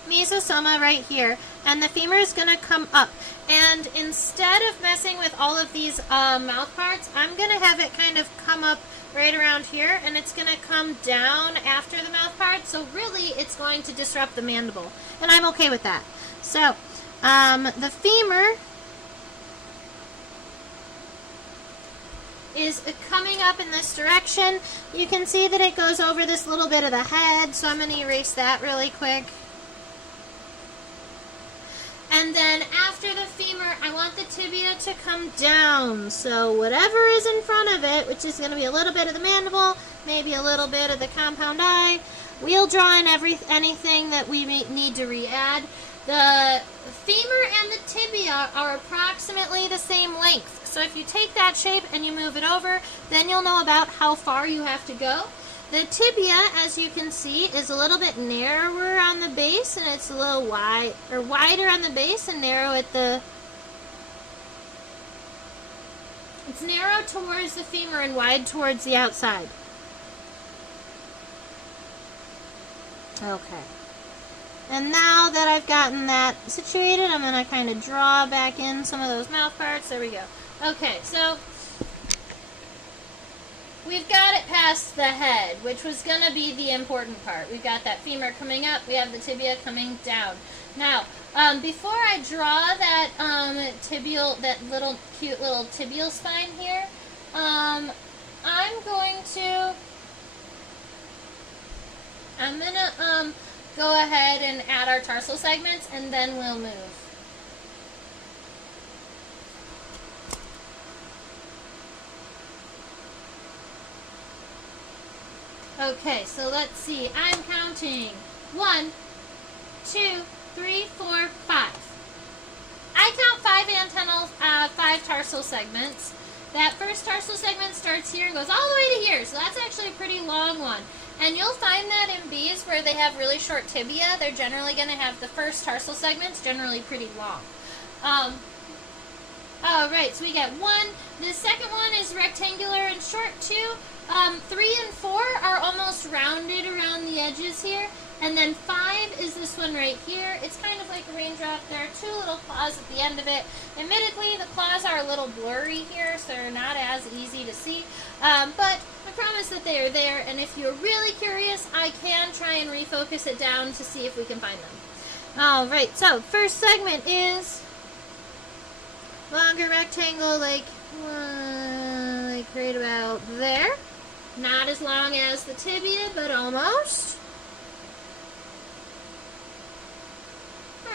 mesosoma right here, and the femur is going to come up. And instead of messing with all of these mouth parts, I'm going to have it kind of come up right around here, and it's going to come down after the mouth part, so really it's going to disrupt the mandible, and I'm okay with that. So, the femur is coming up in this direction. You can see that it goes over this little bit of the head, so I'm going to erase that really quick. And then after the femur, I want the tibia to come down. So whatever is in front of it, which is going to be a little bit of the mandible, maybe a little bit of the compound eye, we'll draw in anything that we need to re-add. The femur and the tibia are approximately the same length. So if you take that shape and you move it over, then you'll know about how far you have to go. The tibia, as you can see, is a little bit narrower on the base, and it's a little wider on the base and narrow at the... It's narrow towards the femur and wide towards the outside. Okay. And now that I've gotten that situated, I'm going to kind of draw back in some of those mouth parts. There we go. Okay, so we've got it past the head, which was going to be the important part. We've got that femur coming up. We have the tibia coming down. Now, before I draw that cute little tibial spine here, I'm going to go ahead and add our tarsal segments, and then we'll move. Okay, so let's see. I'm counting 1, 2, 3, 4, 5. I count 5 tarsal segments, That first tarsal segment starts here and goes all the way to here, so that's actually a pretty long one. And you'll find that in bees where they have really short tibia, they're generally going to have the first tarsal segments generally pretty long. Alright, so we got 1. The second one is rectangular and short, 2. 3 and 4 are almost rounded around the edges here. And then 5 is this one right here. It's kind of like a raindrop. There are 2 little claws at the end of it. Admittedly, the claws are a little blurry here, so they're not as easy to see. But I promise that they are there, and if you're really curious, I can try and refocus it down to see if we can find them. Alright, so first segment is longer rectangle, like right about there. Not as long as the tibia, but almost.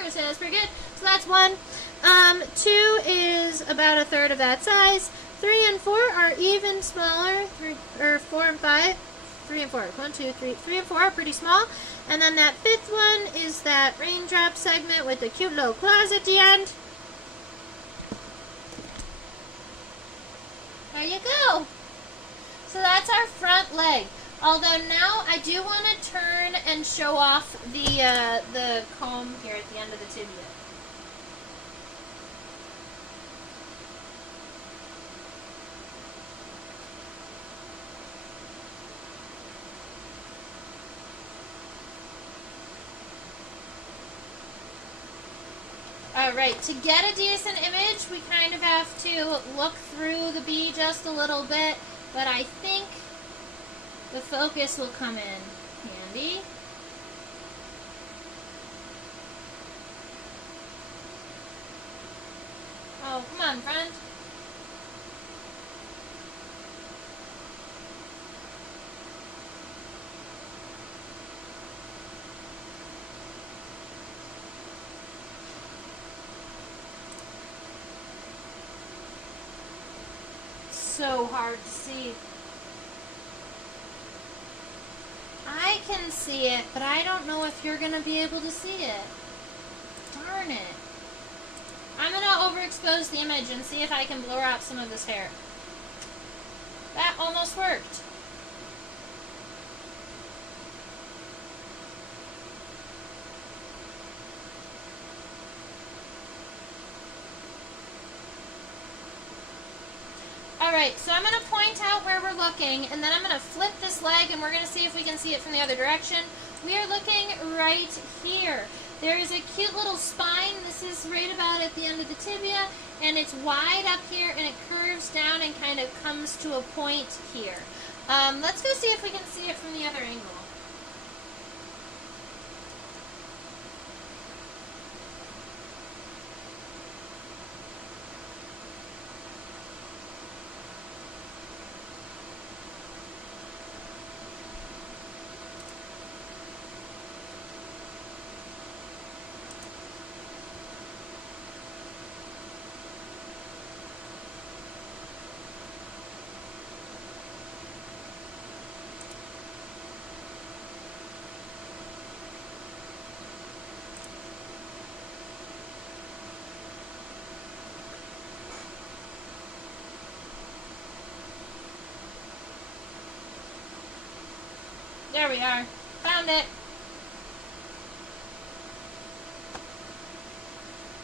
So that's pretty good. So that's 1. 2 is about a third of that size. 3 and 4 are even smaller. 4 and 5. 3 and 4. 1, 2, 3. 3 and 4 are pretty small. And then that 5th one is that raindrop segment with the cute little claws at the end. There you go. So that's our front leg. Although now I do want to turn and show off the comb here at the end of the tibia. Alright, to get a decent image, we kind of have to look through the bee just a little bit, but I think the focus will come in handy. Oh, come on, friend. So hard to see. I can see it, but I don't know if you're going to be able to see it. Darn it. I'm going to overexpose the image and see if I can blur out some of this hair. That almost worked. Alright, so I'm going to point out where we're looking, and then I'm going to flip this leg, and we're going to see if we can see it from the other direction. We are looking right here. There is a cute little spine. This is right about at the end of the tibia, and it's wide up here, and it curves down and kind of comes to a point here. Let's go see if we can see it from the other angle. There we are. Found it.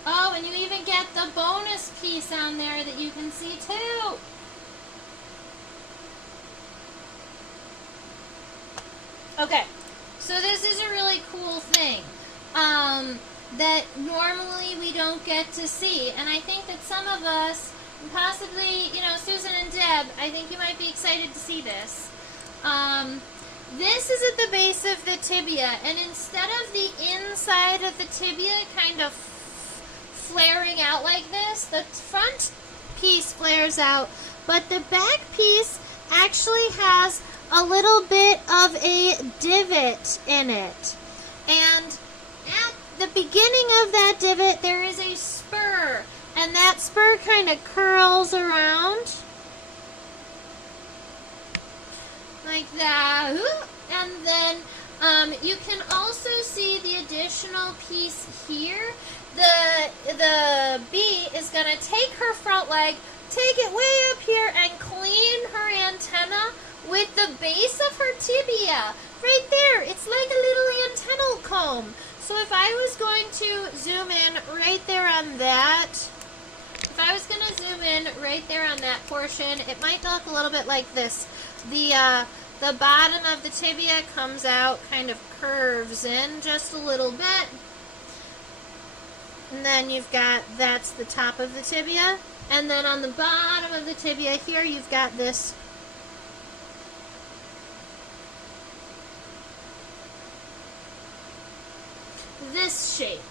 Oh, and you even get the bonus piece on there that you can see too. Okay, so this is a really cool thing that normally we don't get to see. And I think that some of us, possibly, you know, Susan and Deb, I think you might be excited to see this. This is at the base of the tibia, and instead of the inside of the tibia kind of flaring out like this, the front piece flares out, but the back piece actually has a little bit of a divot in it. And at the beginning of that divot, there is a spur, and that spur kind of curls around like that, and then you can also see the additional piece here. The bee is going to take her front leg, take it way up here and clean her antenna with the base of her tibia. Right there. It's like a little antennal comb. So if I was going to zoom in right there on that, portion, it might look a little bit like this. The bottom of the tibia comes out, kind of curves in just a little bit. And then you've got, that's the top of the tibia. And then on the bottom of the tibia here, you've got this shape.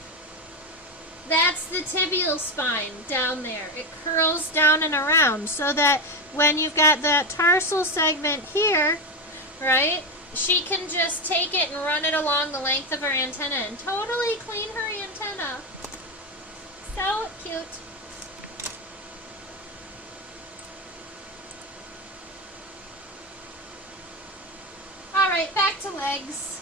That's the tibial spine down there. It curls down and around so that when you've got that tarsal segment here, right, she can just take it and run it along the length of her antenna and totally clean her antenna. So cute. All right, back to legs.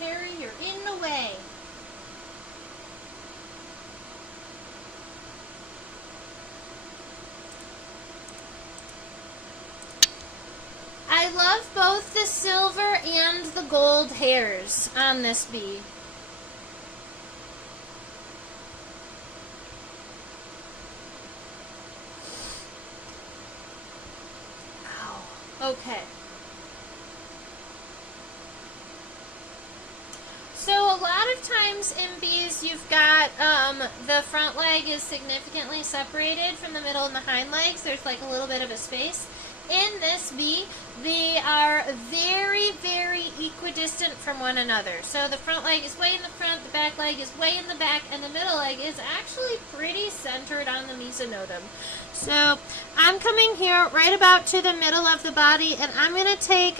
Terry, you're in the way. I love both the silver and the gold hairs on this bee. Ow. Okay. So a lot of times in bees, you've got the front leg is significantly separated from the middle and the hind legs. There's like a little bit of a space. In this bee, they are very, very equidistant from one another. So the front leg is way in the front, the back leg is way in the back, and the middle leg is actually pretty centered on the mesonotum. So I'm coming here right about to the middle of the body, and I'm going to take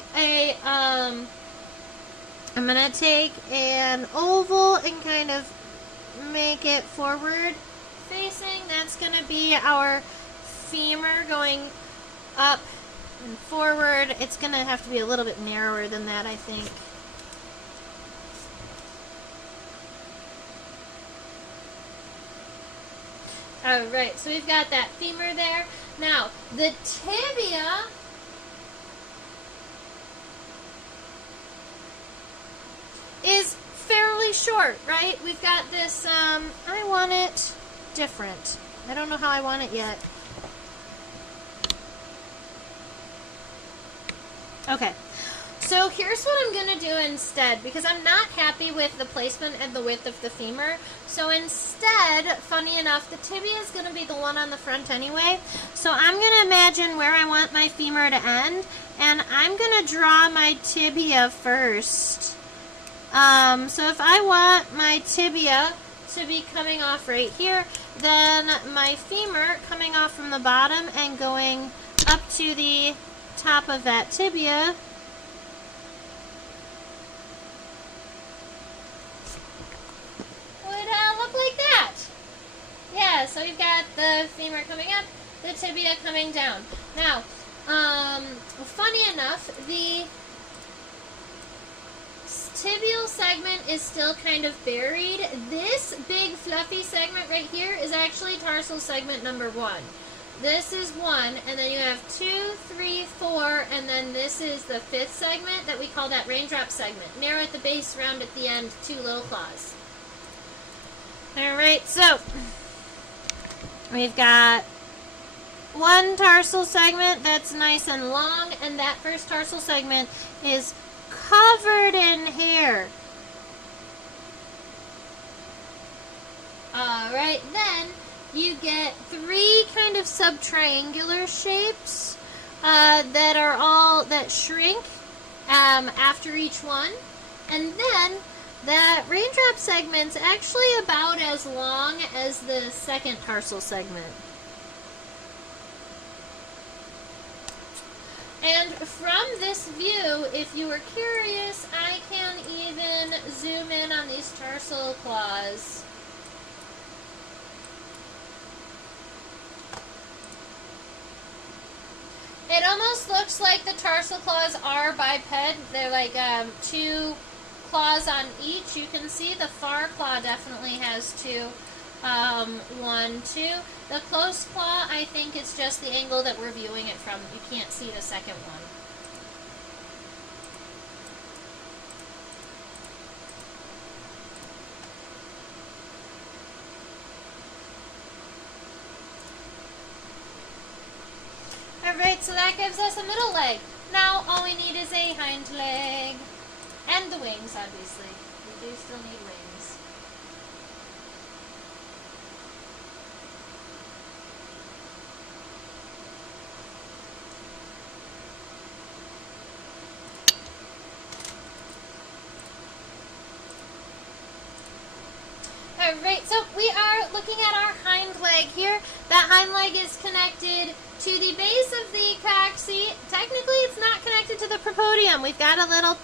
an oval and kind of make it forward facing. That's going to be our femur going up and forward. It's going to have to be a little bit narrower than that, I think. Alright, so we've got that femur there. Now, the tibia is fairly short, right? We've got this, I want it different. I don't know how I want it yet. Okay, so here's what I'm going to do instead, because I'm not happy with the placement and the width of the femur. So instead, funny enough, the tibia is going to be the one on the front anyway. So I'm going to imagine where I want my femur to end, and I'm going to draw my tibia first. So if I want my tibia to be coming off right here, then my femur coming off from the bottom and going up to the top of that tibia would look like that. Yeah, so we've got the femur coming up, the tibia coming down. Now, funny enough, the tibial segment is still kind of buried. This big fluffy segment right here is actually tarsal segment number 1. This is 1, and then you have 2, 3, 4, and then this is the 5th segment that we call that raindrop segment. Narrow at the base, round at the end, 2 little claws. Alright, so we've got one tarsal segment that's nice and long, and that first tarsal segment is covered in hair. Alright, then you get 3 kind of subtriangular shapes that shrink after each one. And then That raindrop segment's actually about as long as the second tarsal segment. And from this view, if you were curious, I can even zoom in on these tarsal claws. It almost looks like the tarsal claws are biped. They're like two claws on each. You can see the far claw definitely has two. One, two. The close claw, I think it's just the angle that we're viewing it from. You can't see the second one. Alright, so that gives us a middle leg. Now all we need is a hind leg. And the wings, obviously. We do still need wings. Alright, so we are looking at our hind leg here. That hind leg is connected to the base of the coccyx. Technically, it's not connected to the propodium. We've got a little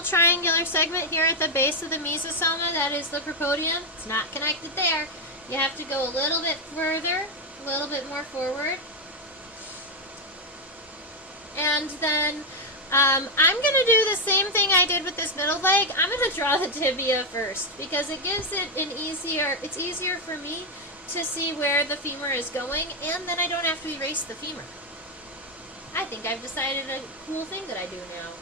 triangular segment here at the base of the mesosoma. That is the propodium. It's not connected there. You have to go a little bit further, a little bit more forward. And then I'm going to do the same thing I did with this middle leg. I'm going to draw the tibia first because it gives it it's easier for me to see where the femur is going, and then I don't have to erase the femur. I think I've decided a cool thing that I do now.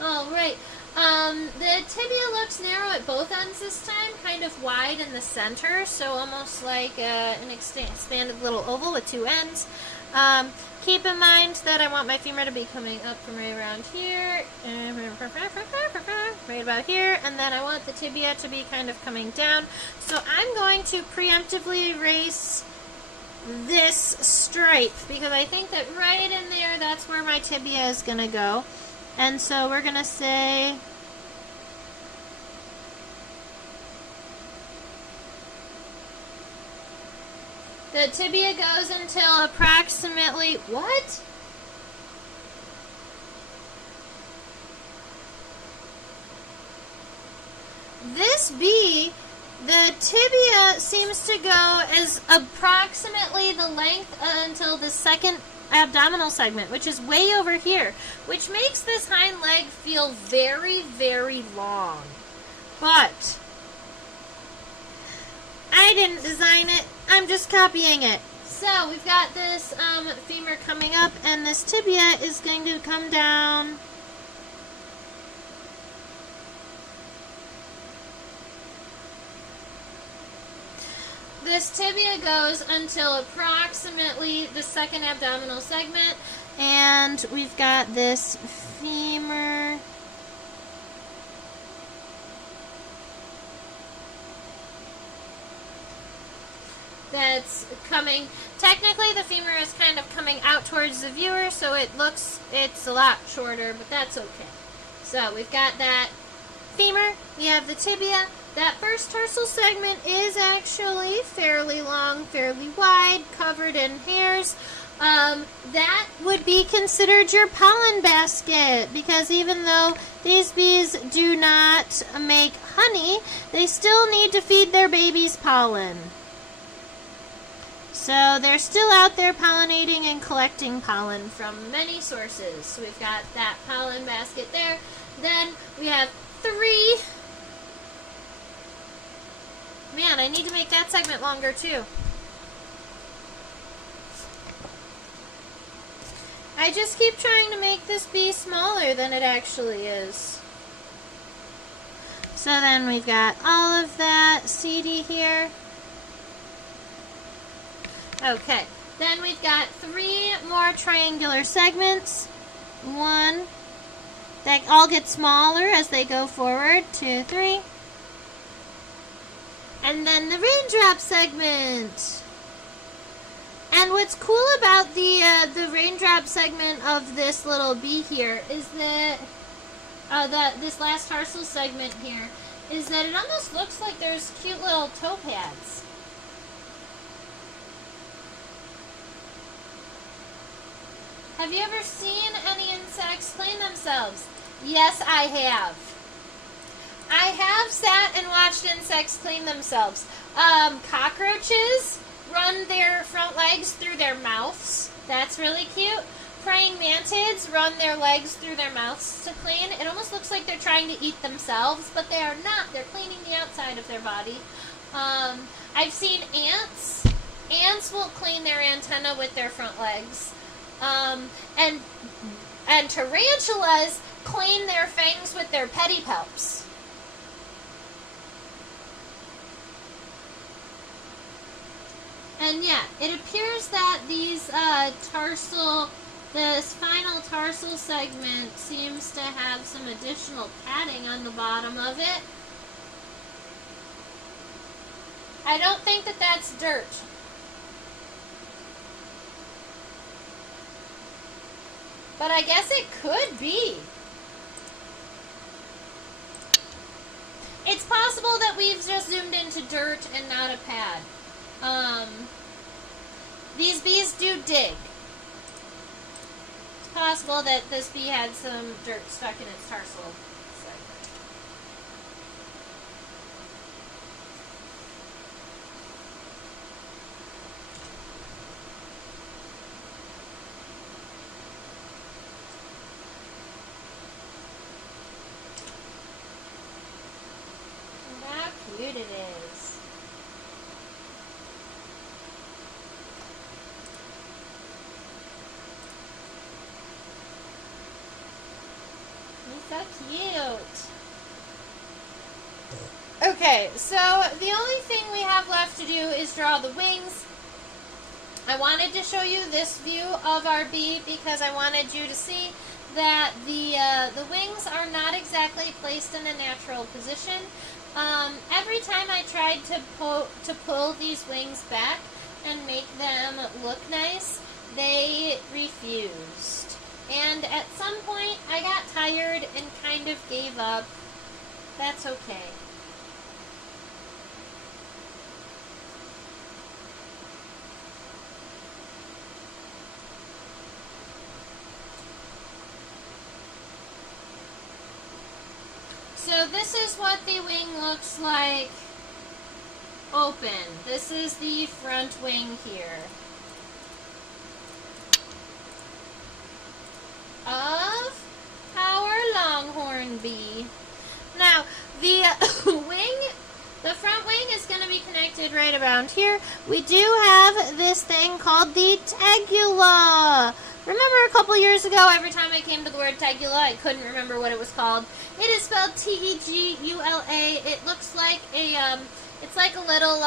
Alright, the tibia looks narrow at both ends this time, kind of wide in the center, so almost like an expanded little oval with two ends. Keep in mind that I want my femur to be coming up from right around here, right about here, and then I want the tibia to be kind of coming down. So I'm going to preemptively erase this stripe because I think that right in there, that's where my tibia is going to go. And so we're going to say the tibia goes until approximately, what? This B, the tibia seems to go as approximately the length until the second abdominal segment, which is way over here, which makes this hind leg feel very, very long. But I didn't design it. I'm just copying it. So we've got this femur coming up, and this tibia is going to come down. This tibia goes until approximately the second abdominal segment, and we've got this femur that's coming. Technically, the femur is kind of coming out towards the viewer, so it's a lot shorter, but that's okay. So we've got that femur, we have the tibia. That first tarsal segment is actually fairly long, fairly wide, covered in hairs. That would be considered your pollen basket, because even though these bees do not make honey, they still need to feed their babies pollen. So they're still out there pollinating and collecting pollen from many sources. So we've got that pollen basket there. Then we have three. Man, I need to make that segment longer too. I just keep trying to make this bee smaller than it actually is. So then we've got all of that CD here. Okay, then we've got three more triangular segments. One, that all get smaller as they go forward. 2, 3. And then the raindrop segment. And what's cool about the raindrop segment of this little bee here is that this last tarsal segment here is that it almost looks like there's cute little toe pads. Have you ever seen any insects clean themselves? Yes, I have. I have sat and watched insects clean themselves. Cockroaches run their front legs through their mouths. That's really cute. Praying mantids run their legs through their mouths to clean. It almost looks like they're trying to eat themselves, but they are not. They're cleaning the outside of their body. I've seen ants. Ants will clean their antenna with their front legs. And tarantulas clean their fangs with their pedipalps. And yeah, it appears that these this final tarsal segment seems to have some additional padding on the bottom of it. I don't think that that's dirt. But I guess it could be. It's possible that we've just zoomed into dirt and not a pad. These bees do dig. It's possible that this bee had some dirt stuck in its tarsal segment. And how cute it is. So cute. Okay, so the only thing we have left to do is draw the wings. I wanted to show you this view of our bee because I wanted you to see that the wings are not exactly placed in a natural position. Every time I tried to pull these wings back and make them look nice, they refused. And at some point, I got tired and kind of gave up. That's okay. So this is what the wing looks like open. This is the front wing here. Of our longhorn bee. Now, the the front wing is going to be connected right around here. We do have this thing called the tegula. Remember a couple years ago, every time I came to the word tegula, I couldn't remember what it was called. It is spelled T-E-G-U-L-A. It looks like it's like a little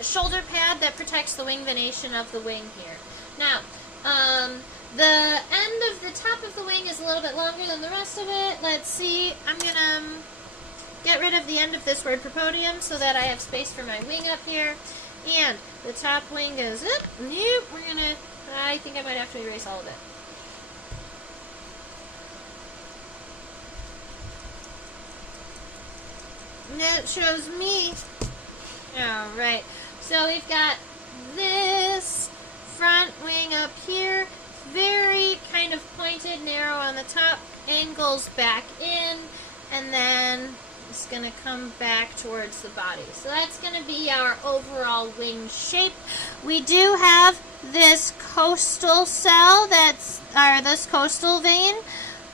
shoulder pad that protects the wing venation of the wing here. Now, the end of the top of the wing is a little bit longer than the rest of it. Let's see. I'm going to get rid of the end of this word propodium so that I have space for my wing up here. And the top wing goes up. Nope. We're going to, I think I might have to erase all of it. And it shows me. Alright. So we've got this front wing up here. Very kind of pointed, narrow on the top, angles back in, and then it's going to come back towards the body. So that's going to be our overall wing shape. We do have this coastal cell this coastal vein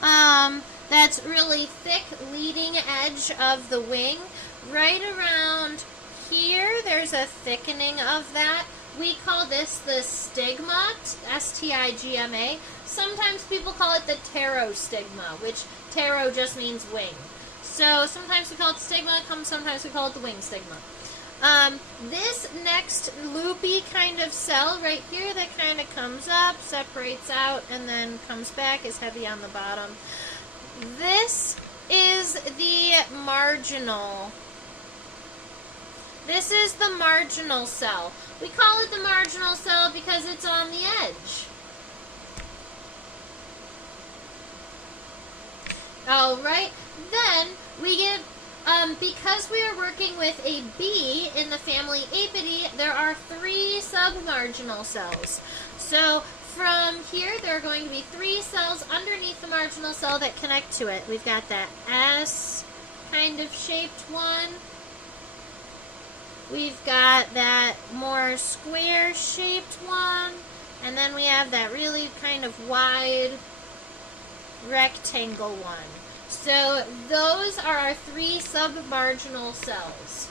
that's really thick, leading edge of the wing. Right around here, there's a thickening of that. We call this the stigma, S-T-I-G-M-A. Sometimes people call it the pterostigma, which ptero just means wing. So sometimes we call it stigma, sometimes we call it the wing stigma. This next loopy kind of cell right here that kind of comes up, separates out, and then comes back is heavy on the bottom. This is the marginal. This is the marginal cell. We call it the marginal cell because it's on the edge. Alright, then we get Because we are working with a bee in the family Apidae, there are 3 submarginal cells. So from here, there are going to be 3 cells underneath the marginal cell that connect to it. We've got that S kind of shaped one. We've got that more square shaped one. And then we have that really kind of wide rectangle one. So those are our 3 submarginal cells.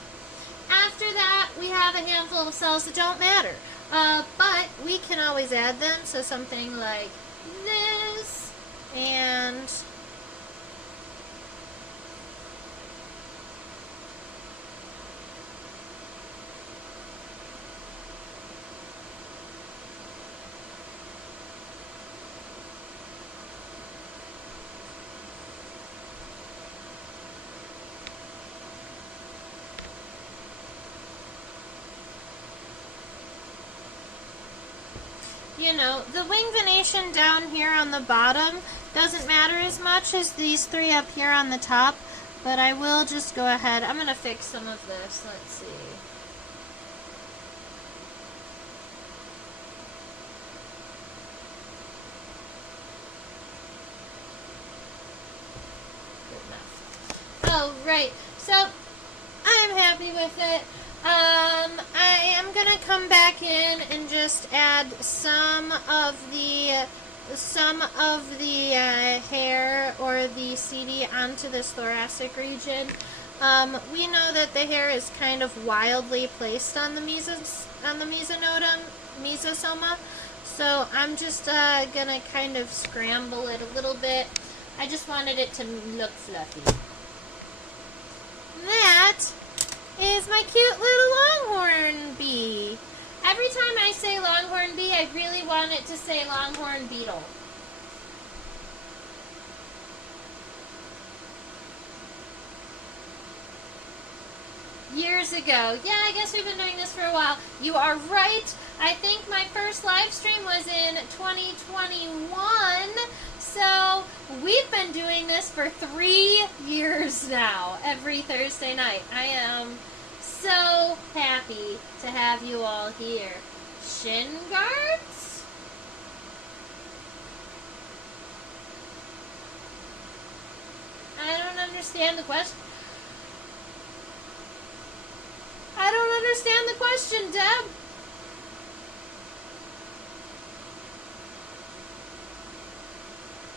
After that, we have a handful of cells that don't matter. But we can always add them. So something like this and you know, the wing venation down here on the bottom doesn't matter as much as these 3 up here on the top, but I will just go ahead. I'm going to fix some of this. Let's see. Good enough. Oh, right. So, I'm happy with it. I am going to come back in and just add some of the hair or the CD onto this thoracic region. We know that the hair is kind of wildly placed on the mesosoma, so I'm just going to kind of scramble it a little bit. I just wanted it to look fluffy. That is my cute little longhorn bee. Every time I say longhorn bee, I really want it to say longhorn beetle. Years ago. Yeah, I guess we've been doing this for a while. You are right. I think my first live stream was in 2021. So we've been doing this for 3 years now, every Thursday night. I am so happy to have you all here. Shin guards? I don't understand the question. I don't understand the question, Deb.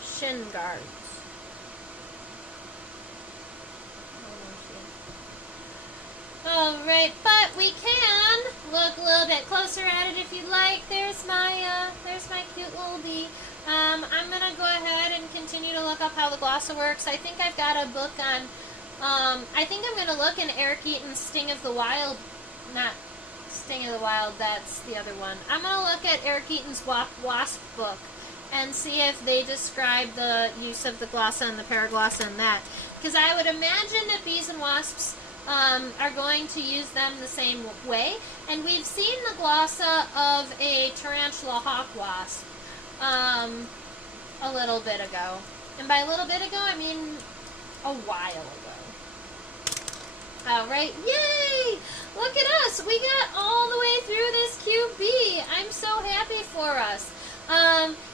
Shin guards. Alright, but we can look a little bit closer at it if you'd like. There's my cute little bee. I'm gonna go ahead and continue to look up how the glossa works. I think I've got a book on, I think I'm gonna look in Eric Eaton's Sting of the Wild, not Sting of the Wild, that's the other one. I'm gonna look at Eric Eaton's wasp book and see if they describe the use of the glossa and the paraglossa in that. Because I would imagine that bees and wasps are going to use them the same way. And we've seen the glossa of a tarantula hawk wasp a little bit ago. And by a little bit ago, I mean a while ago. Alright, yay! Look at us! We got all the way through this cute bee. I'm so happy for us.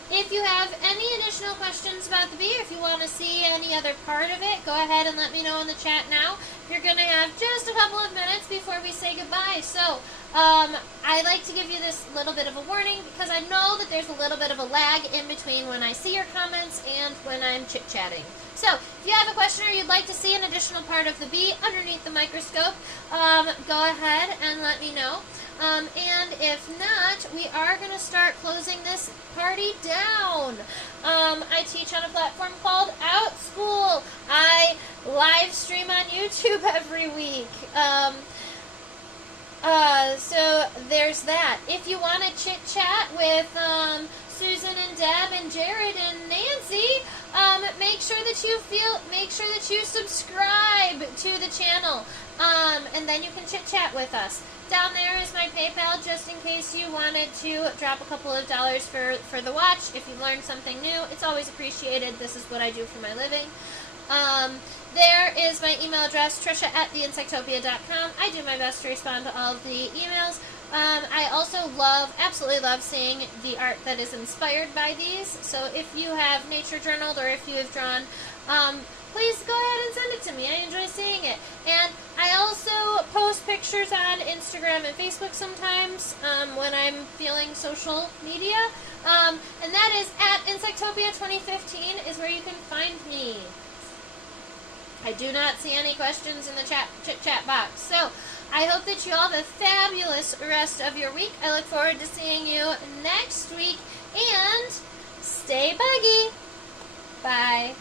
If you have any additional questions about the bee, or if you want to see any other part of it, go ahead and let me know in the chat now. You're going to have just a couple of minutes before we say goodbye. So, I like to give you this little bit of a warning because I know that there's a little bit of a lag in between when I see your comments and when I'm chit-chatting. So, if you have a question or you'd like to see an additional part of the bee underneath the microscope, go ahead and let me know. And if not, we are going to start closing this party down. I teach on a platform called OutSchool. I live stream on YouTube every week. So there's that. If you want to chit chat with Susan and Deb and Jared and Nancy, make sure that you subscribe to the channel, and then you can chit chat with us. Down there is my PayPal, just in case you wanted to drop a couple of dollars for the watch. If you learned something new, it's always appreciated. This is what I do for my living. There is my email address, trisha@theinsectopia.com. I do my best to respond to all of the emails. I also absolutely love seeing the art that is inspired by these. So if you have nature journaled or if you have drawn, please go ahead and send it to me. I enjoy seeing it. And I also post pictures on Instagram and Facebook sometimes when I'm feeling social media. And that is at Insectopia2015 is where you can find me. I do not see any questions in the chit chat box. So I hope that you all have a fabulous rest of your week. I look forward to seeing you next week. And stay buggy. Bye.